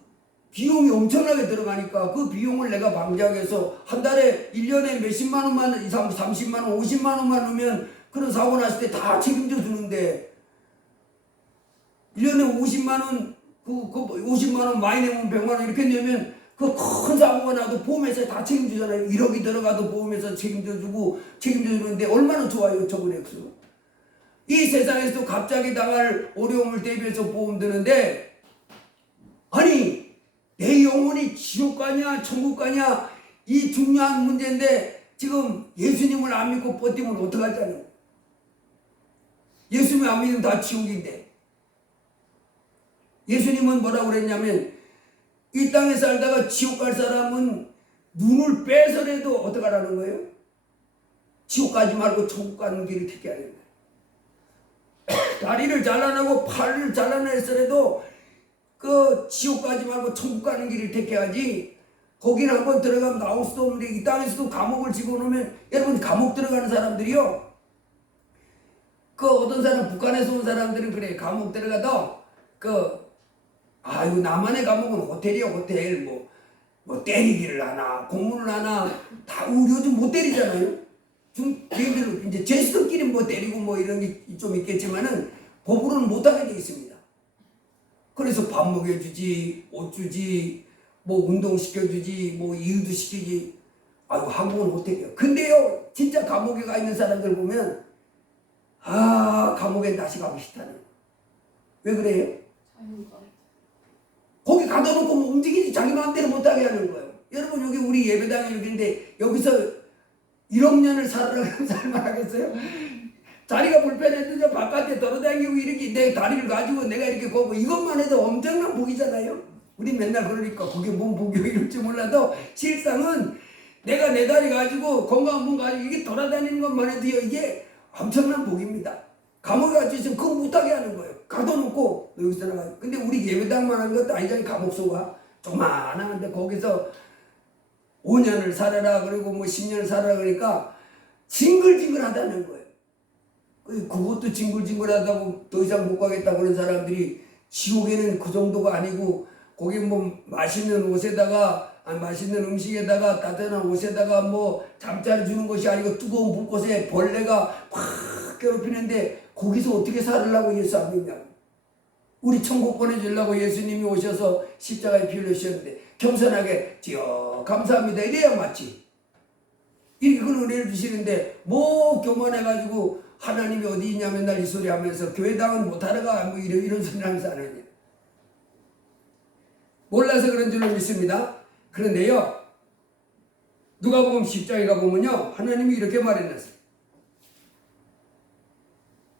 비용이 엄청나게 들어가니까 그 비용을 내가 방지하게해서 한 달에 1년에 몇십만 원만, 30만 원, 50만 원만 넣으면 그런 사고 났을 때 다 책임져 주는데 1년에 50만 원, 그 50만 원 많이 내면 100만 원 이렇게 내면 그 큰 사고가 나도 보험회사에 다 책임지잖아요. 1억이 들어가도 보험회사 책임져 주고 책임져 주는데 얼마나 좋아요, 저번 액수. 이 세상에서도 갑자기 당할 어려움을 대비해서 보험 드는데, 아니 내 영혼이 지옥 가냐 천국 가냐 이 중요한 문제인데 지금 예수님을 안 믿고 버티면 어떡하자는. 예수님 안 믿으면 다 지옥인데. 예수님은 뭐라고 그랬냐면 이 땅에 살다가 지옥 갈 사람은 눈을 빼서라도 어떡하라는 거예요? 지옥 가지 말고 천국 가는 길을 택해야 된다. 다리를 잘라내고 팔을 잘라내서라도 그 지옥 가지 말고 천국 가는 길을 택해야지. 거기는 한번 들어가면 나올 수도 없는데 이 땅에서도 감옥을 집어넣으면, 여러분 감옥 들어가는 사람들이요, 그 어떤 사람 북한에서 온 사람들은 그래. 감옥 들어가도 아이고 나만의 감옥은 호텔이요. 호텔 뭐 때리기를 하나 공문을 하나 다 요즘 못 때리잖아요. 걔들 이제 죄수들끼리 뭐 때리고 뭐 이런 게 좀 있겠지만은 법으로는 못하게 돼 있습니다. 그래서 밥 먹여주지, 옷 주지, 뭐 운동 시켜주지, 뭐 이유도 시키지. 아이고 한국은 호텔이요. 근데요 진짜 감옥에 가 있는 사람들 보면 감옥엔 다시 가고 싶다는. 왜 그래요? 거기 가둬놓고 뭐 움직이지 자기 마음대로 못하게 하는 거예요. 여러분 여기 우리 예배당이 여기인데 여기서 1억 년을 살아가면 살만하겠어요? 자리가 불편해도 저 바깥에 돌아다니고 이렇게 내 다리를 가지고 내가 이렇게 걷고 이것만 해도 엄청난 복이잖아요. 우리 맨날 그러니까 그게 뭔 복이요 이럴지 몰라도 실상은 내가 내 다리 가지고 건강한 몸 가지고 이게 돌아다니는 것만 해도 이게 엄청난 복입니다. 감옥에 갇혀 있으면 그거 못하게 하는 거예요. 가둬놓고 여기서 나가요. 근데 우리 예배당만 하는 것도 아니잖아요. 감옥소가 조그만한데 거기서 5년을 살아라 그리고 뭐 10년을 살아라 그러니까 징글징글하다는 거예요. 그것도 징글징글하다고 더 이상 못 가겠다고 그런 사람들이 지옥에는 그 정도가 아니고 거기 뭐 맛있는 옷에다가 맛있는 음식에다가 따뜻한 옷에다가 뭐 잠자리 주는 것이 아니고 뜨거운 불꽃에 벌레가 팍 괴롭히는데 거기서 어떻게 살으려고 예수 안 믿냐고. 우리 천국 보내주려고 예수님이 오셔서 십자가에 피 흘리셨는데 겸손하게 지어 감사합니다 이래야 맞지. 이렇게 그 은혜를 주시는데 뭐 교만해가지고 하나님이 어디 있냐 맨날 이 소리 하면서 교회당은 못하러 가 뭐 이런 소리 하면서 안 하냐. 몰라서 그런 줄로 믿습니다. 그런데요 누가복음 10장에 가보면요 하나님이 이렇게 말해놨어요.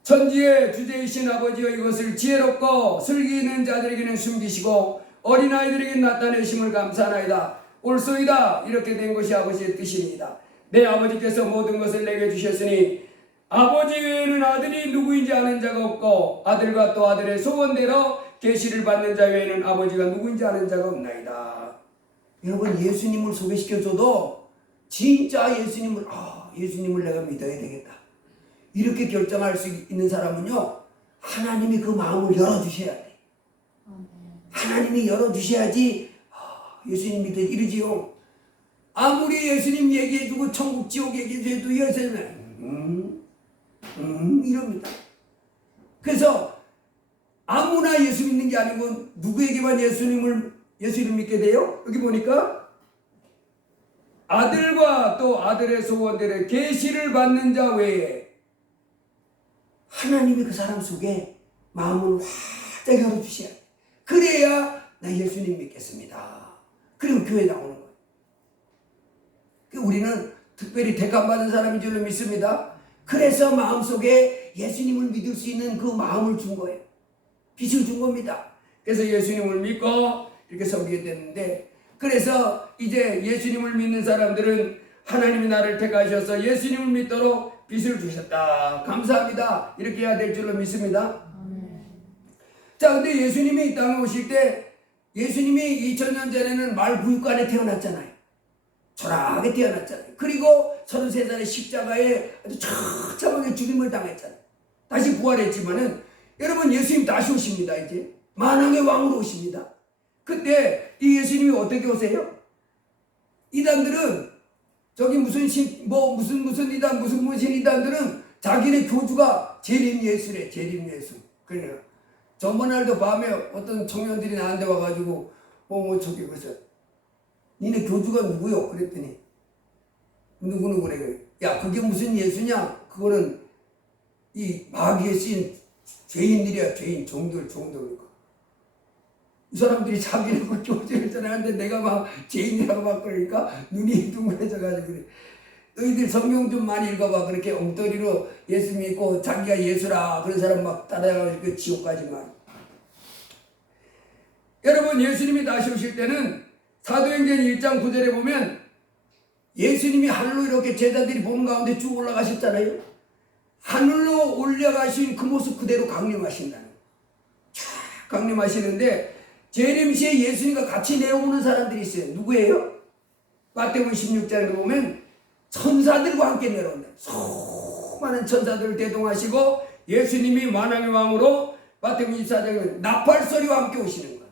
천지의 주제이신 아버지여 이것을 지혜롭고 슬기 있는 자들에게는 숨기시고 어린아이들에게 나타내심을 감사하나이다. 옳소이다. 이렇게 된 것이 아버지의 뜻입니다. 내 아버지께서 모든 것을 내게 주셨으니 아버지 외에는 아들이 누구인지 아는 자가 없고 아들과 또 아들의 소원대로 계시를 받는 자 외에는 아버지가 누구인지 아는 자가 없나이다. 여러분 예수님을 소개시켜줘도 진짜 예수님을 내가 믿어야 되겠다 이렇게 결정할 수 있는 사람은요 하나님이 그 마음을 열어주셔야 돼. 하나님이 열어주셔야지 예수님 믿어 이러지요. 아무리 예수님 얘기해주고 천국 지옥 얘기해줘도 예수님은 이럽니다. 그래서 아무나 예수 믿는 게 아니고 누구에게만 예수님을 믿게 돼요? 여기 보니까 아들과 또 아들의 소원들의 계시를 받는 자 외에 하나님이 그 사람 속에 마음을 활짝 열어주셔야 돼. 그래야 나 예수님 믿겠습니다. 그리고 교회 나오는 거예요. 우리는 특별히 택함받은 사람인 줄로 믿습니다. 그래서 마음속에 예수님을 믿을 수 있는 그 마음을 준 거예요. 빛을 준 겁니다. 그래서 예수님을 믿고 이렇게 섬기게 됐는데, 그래서 이제 예수님을 믿는 사람들은 하나님이 나를 택하셔서 예수님을 믿도록 빛을 주셨다. 감사합니다. 이렇게 해야 될 줄로 믿습니다. 자, 근데 예수님이 이 땅에 오실 때 예수님이 2000년 전에는 말 부육간에 태어났잖아요. 초라하게 태어났잖아요. 그리고 33살의 십자가에 아주 처참하게 죽임을 당했잖아요. 다시 부활했지만은 여러분, 예수님 다시 오십니다. 이제 만왕의 왕으로 오십니다. 그때 이 예수님이 어떻게 오세요? 이단들은 저기 무슨 이단 무슨 이단들은 자기네 교주가 재림 예수래. 재림 예수. 그러니까 저번날도 밤에 어떤 청년들이 나한테 와가지고 저기 그래서 니네 교주가 누구요? 그랬더니 누구래. 야, 그게 무슨 예수냐? 그거는 이 마귀에 쓰인 죄인들이야. 죄인. 종들. 이 사람들이 자기는 그 교주를 전하는데 내가 막 죄인이라고 막 그러니까 눈이 둥그레져가지고 그래. 너희들 성경 좀 많이 읽어봐. 그렇게 엉터리로 예수 믿고 자기가 예수라 그런 사람 막 따라가지고 지옥까지만. 여러분, 예수님이 다시 오실 때는 사도행전 1장 9절에 보면 예수님이 하늘로 이렇게 제자들이 보는 가운데 쭉 올라가셨잖아요. 하늘로 올라가신 그 모습 그대로 강림하신다는 거예요. 강림하시는데 재림시에 예수님과 같이 내려오는 사람들이 있어요. 누구예요? 마태복음 16장에 보면 천사들과 함께 내려온다. 수많은 천사들을 대동하시고 예수님이 만왕의 왕으로 마태복음 24장에 나팔소리와 함께 오시는 거예요.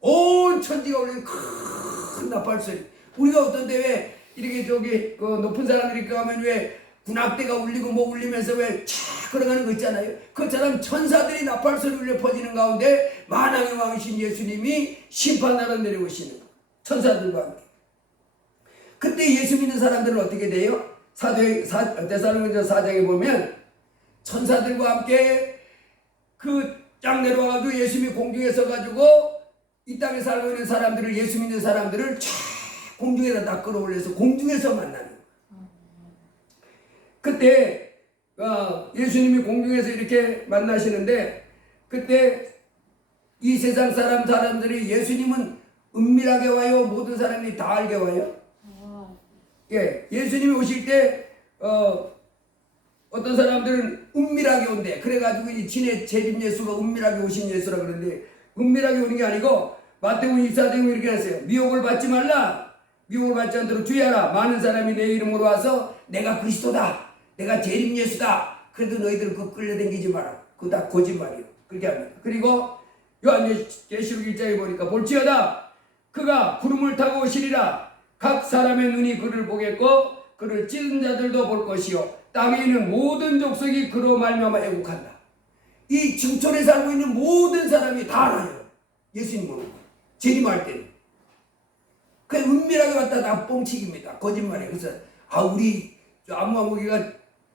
온 천지가 울리는 큰 나팔소리. 우리가 어떤 데 왜 이렇게 저기 그 높은 사람들이 가면 왜 군악대가 울리고 뭐 울리면서 왜 촥 걸어가는 거 있잖아요. 그처럼 천사들이 나팔소리 울려 퍼지는 가운데 만왕의 왕이신 예수님이 심판하러 내려오시는 거예요. 천사들과 함께. 그때 예수 믿는 사람들은 어떻게 돼요? 데살로니가서 4장에 보면 천사들과 함께 그 쫙 내려와가지고 예수님이 공중에 서가지고 이 땅에 살고 있는 사람들을, 예수 믿는 사람들을 쫙 공중에다 다 끌어올려서 공중에서 만나는 거예요. 그때 예수님이 공중에서 이렇게 만나시는데, 그때 이 세상 사람들이 예수님은 은밀하게 와요? 모든 사람이 다 알게 와요? 예, 예수님이 오실 때 어떤 사람들은 은밀하게 온대. 그래가지고 이 진의 재림 예수가 은밀하게 오신 예수라 그러는데, 은밀하게 오는 게 아니고 마태복음 24장에 이렇게 했어요. 미혹을 받지 말라. 미혹을 받지 않도록 주의하라. 많은 사람이 내 이름으로 와서 내가 그리스도다, 내가 재림 예수다. 그래도 너희들 그거 끌려다니지 마라. 그거 다 거짓말이에요. 그렇게 합니다. 그리고 요한계시록 1장에 보니까 볼지어다 그가 구름을 타고 오시리라. 각 사람의 눈이 그를 보겠고 그를 찢은 자들도 볼 것이요 땅에 있는 모든 족속이 그로 말미암아 애국한다. 이 지구촌에 살고 있는 모든 사람이 다 알아요. 예수님 모르고 재림할 때는. 그 은밀하게 왔다 다 뻥치기입니다. 거짓말이에요. 그래서 우리 안무기가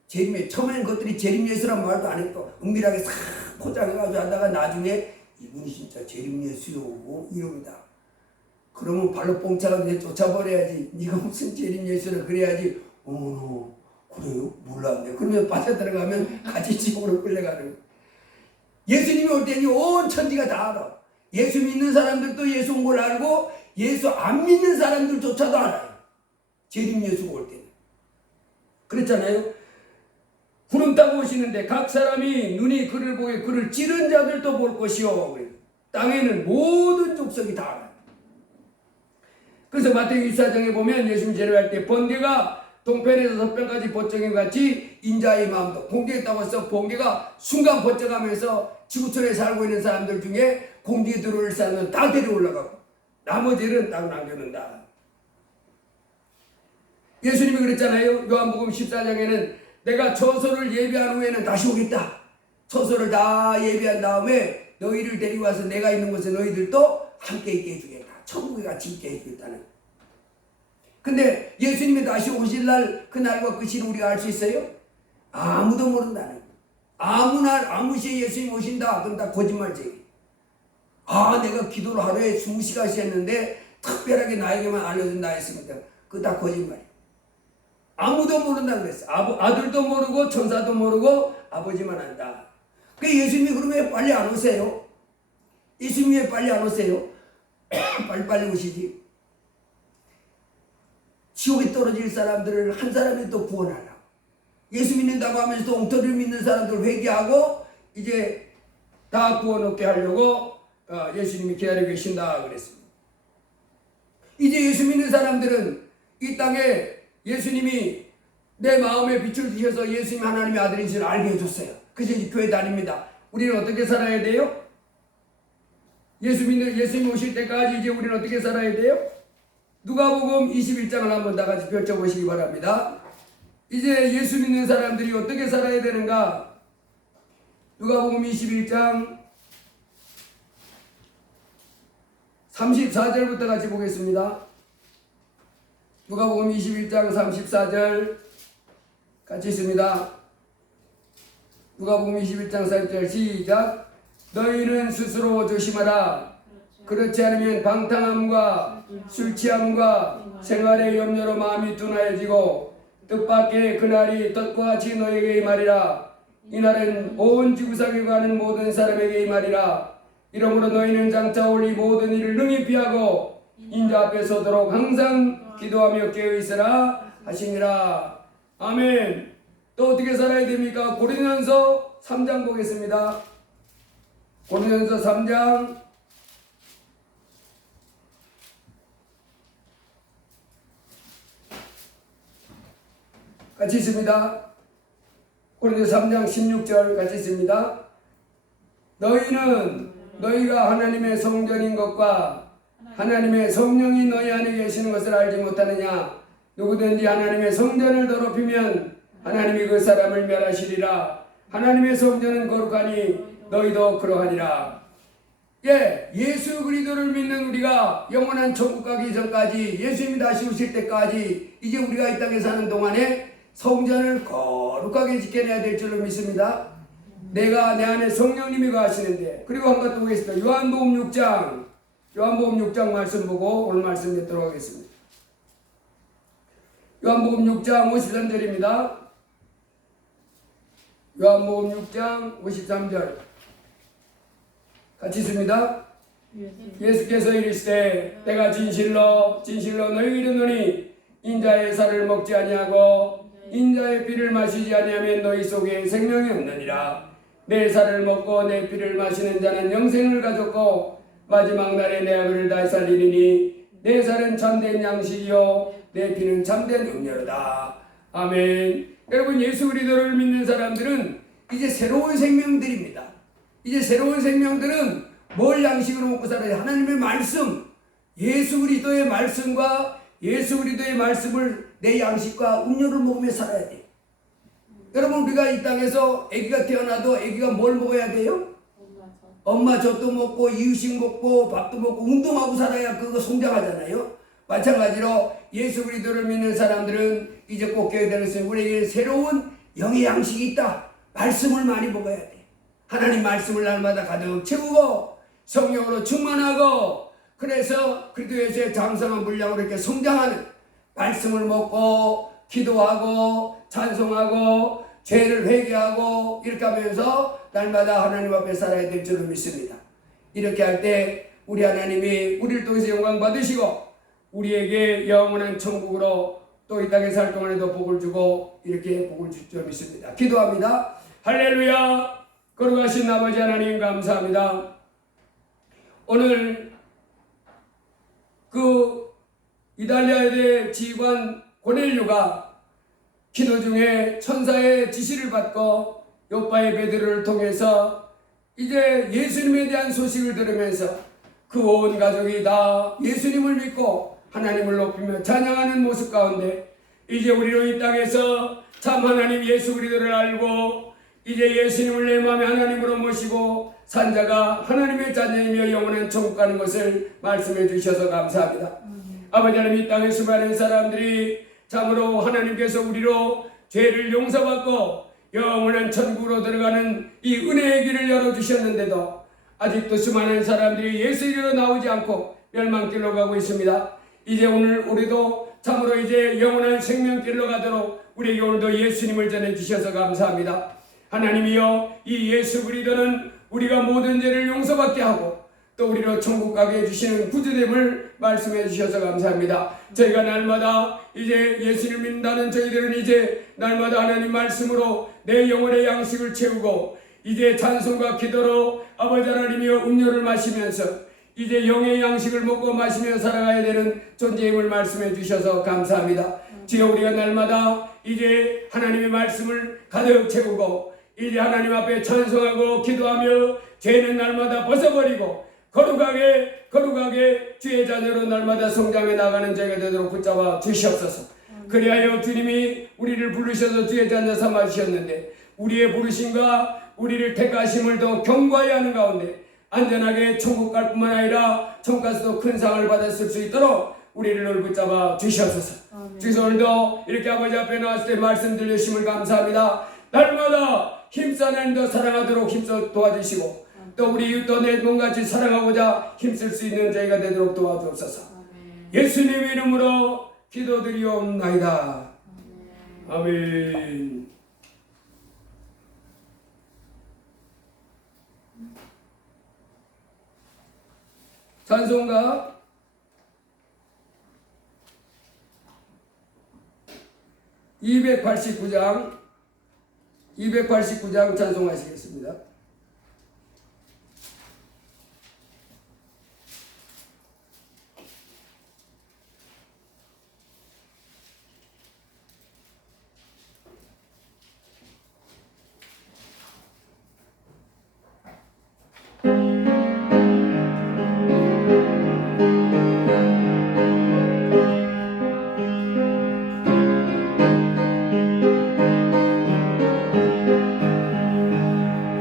재림에 처음에는 그것들이 재림 예수란 말도 안 했고 은밀하게 싹 포장해가지고 하다가 나중에 이분이 진짜 재림 예수요 이럽니다. 그러면 발로 뽕차가 내 쫓아버려야지. 네가 무슨 재림 예수를 그래야지. 그래요? 몰랐네. 그러면 빠져들어가면 같이 지옥으로 끌려가는 거예요. 예수님이 올 때니 온 천지가 다 알아. 예수 믿는 사람들도 예수 온 걸 알고 예수 안 믿는 사람들조차도 알아요. 재림 예수가 올 때는. 그랬잖아요. 구름 타고 오시는데 각 사람이 눈이 그를 보게 그를 찌른 자들도 볼 것이요. 땅에는 모든 족속이 다 알아요. 그래서 마태복음 24장에 보면 예수님 재림할 때 번개가 동편에서 서편까지 번쩍임 같이 인자의 마음도 공중에 따라서 번개가 순간 번쩍하면서 지구촌에 살고 있는 사람들 중에 공중에 들어올 사람은 다 데려올라가고 나머지는 딱 남겨놓는다. 예수님이 그랬잖아요. 요한복음 14장에는 내가 처소를 예비한 후에는 다시 오겠다. 처소를 다 예비한 다음에 너희를 데리고 와서 내가 있는 곳에 너희들도 함께 있게 해주겠다. 천국에 같이 있게 해주겠다는. 근데 예수님이 다시 오실 날 그날과 그 시를 우리가 알 수 있어요? 아무도 모른다는 거예요. 아무 날 아무 시에 예수님 오신다 그럼 다 거짓말쟁이. 내가 기도를 하루에 20시간씩 했는데 특별하게 나에게만 알려준다 했습니다. 그거 다 거짓말이에요. 아무도 모른다 그랬어요. 아들도 모르고 천사도 모르고 아버지만 안다. 그 예수님이 그러면 왜 빨리 안 오세요? 예수님이 왜 빨리 안 오세요? 빨리 오시지. 지옥에 떨어질 사람들을 한 사람이 또 구원하려고. 예수 믿는다고 하면서도 엉터리를 믿는 사람들 회개하고 이제 다 구원 얻게 하려고 예수님이 기다리고 계신다 그랬습니다. 이제 예수 믿는 사람들은 이 땅에 예수님이 내 마음에 빛을 주셔서 예수님 하나님의 아들인 줄 알게 해줬어요. 그래서 이제 교회 다닙니다. 우리는 어떻게 살아야 돼요? 예수님 오실 때까지 이제 우리는 어떻게 살아야 돼요? 누가복음 21장을 한번 다 같이 펼쳐보시기 바랍니다. 이제 예수 믿는 사람들이 어떻게 살아야 되는가? 누가복음 21장 34절부터 같이 보겠습니다. 누가복음 21장 34절 같이 있습니다. 누가복음 21장 34절 시작. 너희는 스스로 조심하라. 그렇지 않으면 방탕함과 술 취함과 생활의 염려로 마음이 둔하여지고 뜻밖의 그날이 덫과 같이 너희에게 임하리라. 이날은 온 지구상에 가는 모든 사람에게 임하리라. 이러므로 너희는 장차 올 이 모든 일을 능히 피하고 인자 앞에 서도록 항상 기도하며 깨어있으라 하시니라. 아멘. 또 어떻게 살아야 됩니까? 고린도전서 3장 보겠습니다. 고린도전서 3장 같이 있습니다. 고린도전서 3장 16절 같이 있습니다. 너희가 하나님의 성전인 것과 하나님의 성령이 너희 안에 계시는 것을 알지 못하느냐? 누구든지 하나님의 성전을 더럽히면 하나님이 그 사람을 멸하시리라. 하나님의 성전은 거룩하니 너희도 그러하니라. 예수 그리스도를 믿는 우리가 영원한 천국 가기 전까지, 예수님이 다시 오실 때까지 이제 우리가 이 땅에 사는 동안에 성전을 거룩하게 지켜내야 될 줄로 믿습니다. 내가 내 안에 성령님이 거하시는데. 그리고 한 번 더 보겠습니다. 요한복음 6장 말씀 보고 오늘 말씀 맺도록 하겠습니다. 요한복음 6장 53절입니다. 요한복음 6장 53절 같이 있습니다. 예수께서 이르시되 내가 진실로 너희에게 이르노니 인자의 살을 먹지 아니하고 인자의 피를 마시지 아니하면 너희 속에 생명이 없느니라. 내 살을 먹고 내 피를 마시는 자는 영생을 가졌고 마지막 날에 내 아들을 다시 살리리니 내 살은 참된 양식이요 내 피는 참된 음료로다. 아멘. 여러분, 예수 그리스도를 믿는 사람들은 이제 새로운 생명들입니다. 이제 새로운 생명들은 뭘 양식으로 먹고 살아야 돼? 하나님의 말씀, 예수 그리스도의 말씀과 예수 그리스도의 말씀을 내 양식과 음료를 먹으며 살아야 돼. 여러분, 우리가 이 땅에서 아기가 태어나도 아기가 뭘 먹어야 돼요? 엄마 젖도 먹고 이유식 먹고 밥도 먹고 운동하고 살아야 그거 성장하잖아요. 마찬가지로 예수 그리스도를 믿는 사람들은 이제 꼭 깨어야 되는 것은 우리에게 새로운 영의 양식이 있다. 말씀을 많이 먹어야 돼. 하나님 말씀을 날마다 가득 채우고 성령으로 충만하고, 그래서 그리스도의 장성한 분량으로 이렇게 성장하는, 말씀을 먹고 기도하고 찬송하고 죄를 회개하고 이렇게 하면서 날마다 하나님 앞에 살아야 될 줄로 믿습니다. 이렇게 할 때 우리 하나님이 우리를 통해서 영광 받으시고 우리에게 영원한 천국으로 또 이 땅에 살 동안에도 복을 주고 이렇게 복을 줄 줄 믿습니다. 기도합니다. 할렐루야. 거룩하신 아버지 하나님 감사합니다. 오늘 그 이달리아의 지휘관 고넬료가 기도 중에 천사의 지시를 받고 요바의 베드로를 통해서 이제 예수님에 대한 소식을 들으면서 그 온 가족이 다 예수님을 믿고 하나님을 높이며 찬양하는 모습 가운데 이제 우리로 이 땅에서 참 하나님 예수 그리스도를 알고 이제 예수님을 내 마음의 하나님으로 모시고 산자가 하나님의 자녀이며 영원한 천국 가는 것을 말씀해 주셔서 감사합니다. 아버지 하나님, 이 땅에 수많은 사람들이 참으로 하나님께서 우리로 죄를 용서받고 영원한 천국으로 들어가는 이 은혜의 길을 열어주셨는데도 아직도 수많은 사람들이 예수님으로 나오지 않고 멸망길로 가고 있습니다. 이제 오늘 우리도 참으로 이제 영원한 생명길로 가도록 우리에게 오늘도 예수님을 전해주셔서 감사합니다. 하나님이여, 이 예수 그리스도는 우리가 모든 죄를 용서받게 하고 또 우리로 천국 가게 해주시는 구주됨을 말씀해 주셔서 감사합니다. 저희가 날마다 이제 예수를 믿는다는 저희들은 이제 날마다 하나님 말씀으로 내 영혼의 양식을 채우고 이제 찬송과 기도로 아버지 하나님이여 음료를 마시면서 이제 영의 양식을 먹고 마시며 살아가야 되는 존재임을 말씀해 주셔서 감사합니다. 주여, 우리가 날마다 이제 하나님의 말씀을 가득 채우고 이제 하나님 앞에 찬송하고 기도하며 죄는 날마다 벗어버리고 거룩하게 주의 자녀로 날마다 성장해 나가는 자가 되도록 붙잡아 주시옵소서. 그리하여 주님이 우리를 부르셔서 주의 자녀 삼아 주셨는데 우리의 부르심과 우리를 택하심을 더 경고하여 하는 가운데 안전하게 천국 갈 뿐만 아니라 천국 가서도 큰 상을 받았을 수 있도록 우리를 늘 붙잡아 주시옵소서. 주께서 오늘도 이렇게 아버지 앞에 나왔을 때 말씀 들려주심을 감사합니다. 날마다 힘써 하나님 더 사랑하도록 힘써 도와주시고 또 우리 이웃도 내 몸같이 사랑하고자 힘쓸 수 있는 저희가 되도록 도와주옵소서. 예수님의 이름으로 기도드리옵나이다. 아멘. 찬송가 289장 찬송하시겠습니다.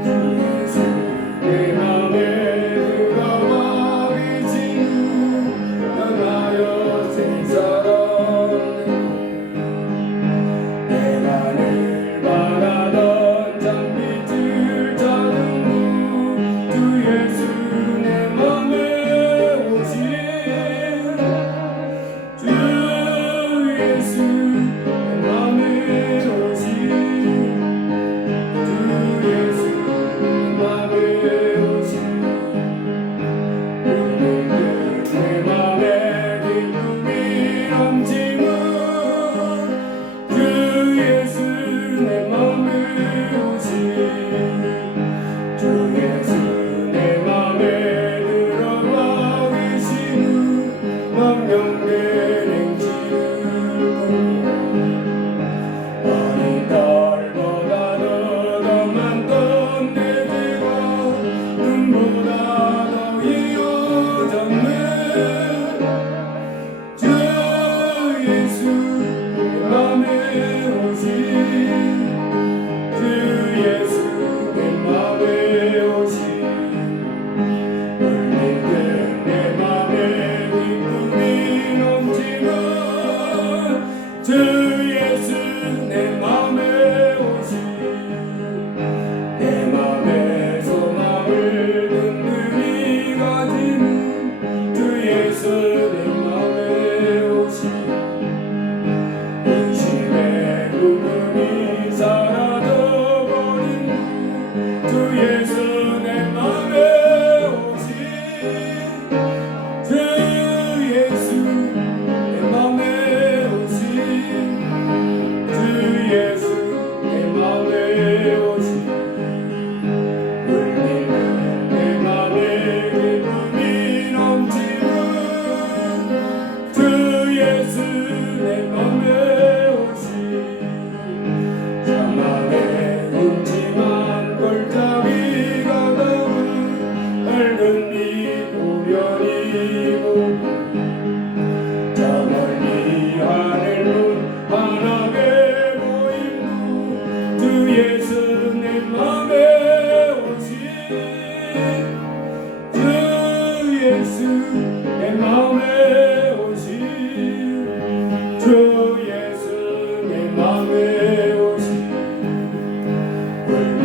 주 불